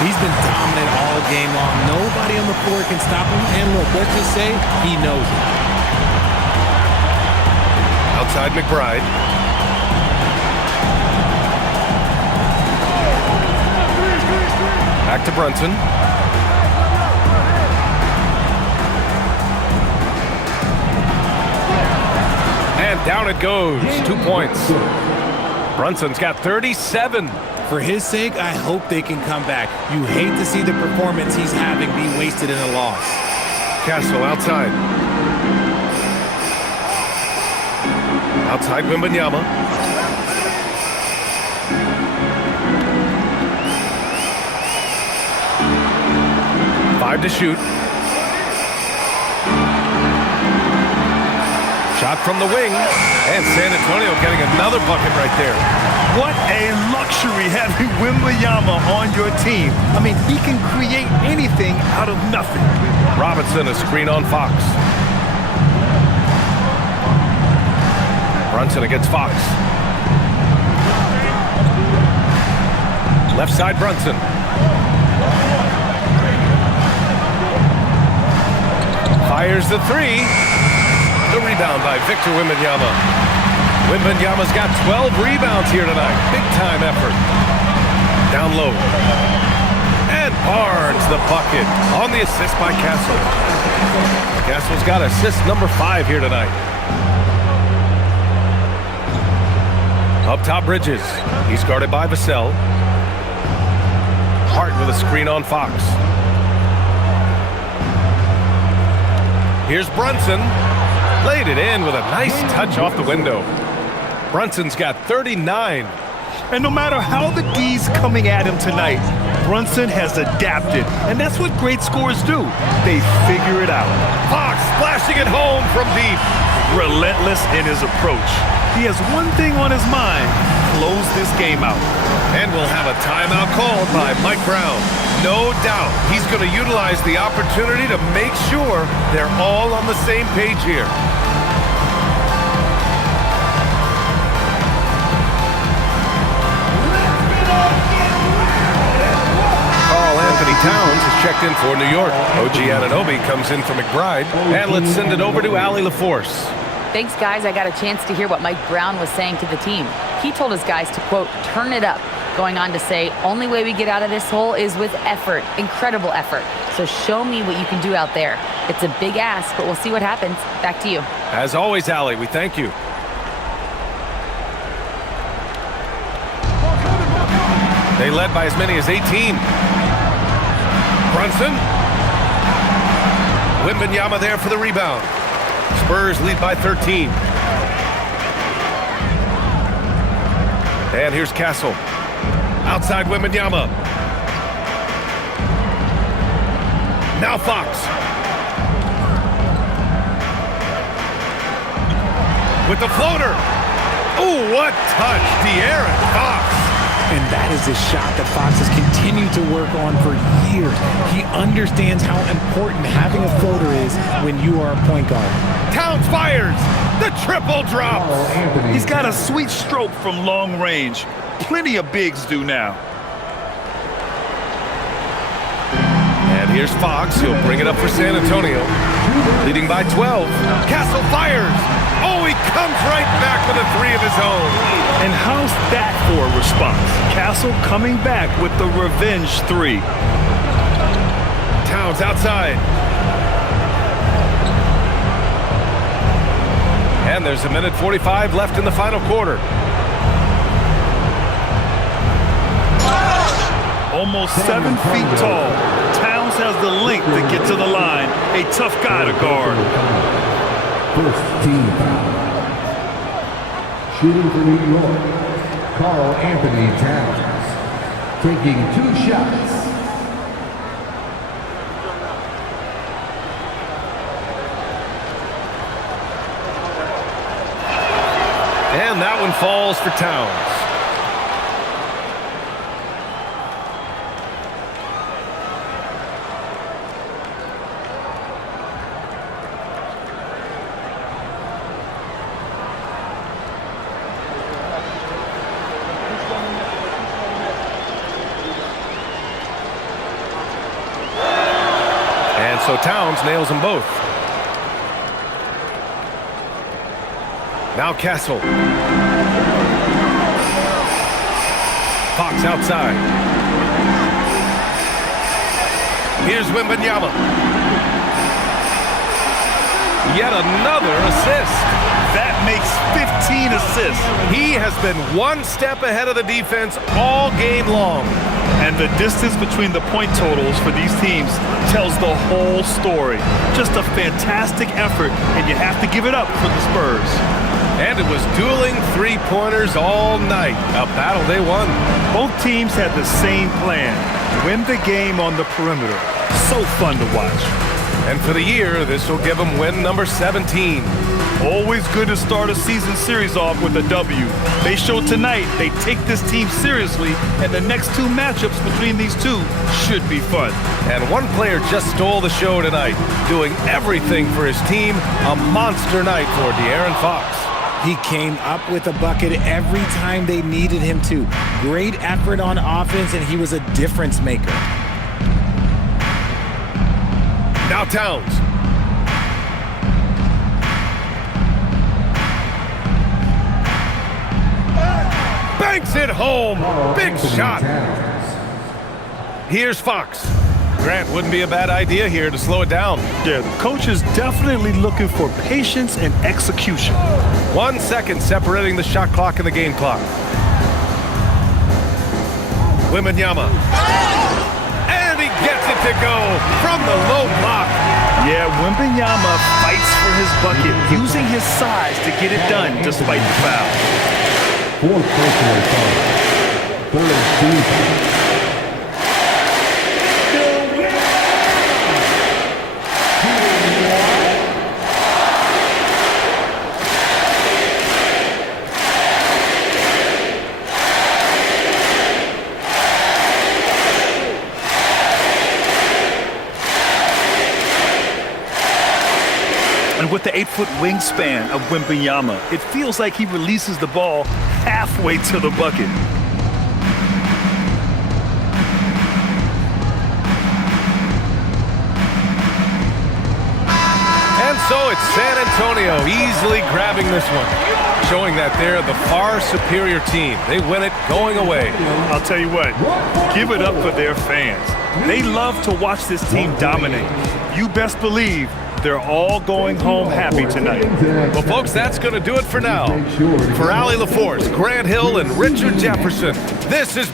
He's been dominant all game long. Nobody on the floor can stop him. And look, let's just say he knows it. Outside McBride. Back to Brunson. And down it goes. 2 points. Brunson's got 37. For his sake, I hope they can come back. You hate to see the performance he's having be wasted in a loss. Castle outside. Outside Wembanyama. 5 to shoot. Shot from the wing. And San Antonio getting another bucket right there. What a luxury having Wembanyama on your team. I mean, he can create anything out of nothing. Robinson, a screen on Fox. Brunson against Fox. Left side Brunson. Fires the 3. The rebound by Victor Wembanyama. Wembanyama's got 12 rebounds here tonight. Big time effort. Down low. And Barnes the bucket on the assist by Castle. Castle's got assist number 5 here tonight. Up top Bridges. He's guarded by Vassell. Hart with a screen on Fox. Here's Brunson. Laid it in with a nice touch off the window. Brunson's got 39. And no matter how the D's coming at him tonight, Brunson has adapted. And that's what great scorers do. They figure it out. Fox splashing it home from deep. Relentless in his approach. He has one thing on his mind: close this game out. And we'll have a timeout called by Mike Brown. No doubt he's going to utilize the opportunity to make sure they're all on the same page here. Anthony Towns is checked in for New York. OG Anunoby comes in for McBride. And let's send it over to Allie LaForce. Thanks, guys. I got a chance to hear what Mike Brown was saying to the team. He told his guys to, quote, turn it up, going on to say, only way we get out of this hole is with effort, incredible effort. So show me what you can do out there. It's a big ask, but we'll see what happens. Back to you. As always, Allie, we thank you. They led by as many as 18. Brunson. Wembanyama there for the rebound. Spurs lead by 13. And here's Castle. Outside Wembanyama. Now Fox. With the floater. Ooh, what touch. De'Aaron Fox. And that is a shot that Fox has continued to work on for years. He understands how important having a floater is when you are a point guard. Towns fires. The triple drop. He's got a sweet stroke from long range. Plenty of bigs do now. And here's Fox. He'll bring it up for San Antonio. Leading by 12. Castle fires. Oh, he comes right back with a three of his own. And how's that for a response? Castle coming back with the revenge three. Towns outside. And there's a minute 45 left in the final quarter. Almost 7 feet tall. Towns has the length to get to the line. A tough guy to guard. First team foul. Shooting for New York, Karl Anthony Towns, taking 2 shots. And that one falls for Towns. So Towns nails them both. Now Castle. Fox outside. Here's Wembanyama. Yet another assist. That makes 15 assists. He has been one step ahead of the defense all game long. And the distance between the point totals for these teams tells the whole story. Just a fantastic effort, and you have to give it up for the Spurs. And it was dueling three-pointers all night. A battle they won. Both teams had the same plan: win the game on the perimeter. So fun to watch. And for the year, this will give them win number 17. Always good to start a season series off with a W. They showed tonight they take this team seriously, and the next 2 matchups between these two should be fun. And one player just stole the show tonight, doing everything for his team. A monster night for De'Aaron Fox. He came up with a bucket every time they needed him to. Great effort on offense, and he was a difference maker. Now Towns. Banks it home. Big shot. Here's Fox. Grant, wouldn't be a bad idea here to slow it down. Yeah, the coach is definitely looking for patience and execution. 1 second separating the shot clock and the game clock. Wembanyama. And he gets it to go from the low block. Yeah, Wembanyama fights for his bucket, using his size to get it done despite the foul. Fourth personal foul. Third season. And with the 8-foot wingspan of Wembanyama, it feels like he releases the ball halfway to the bucket. And so it's San Antonio easily grabbing this one, showing that they're the far superior team. They win it going away. I'll tell you what, give it up for their fans. They love to watch this team dominate. You best believe they're all going home happy tonight. Well, folks, that's going to do it for now. For Allie LaForce, Grant Hill, and Richard Jefferson, this is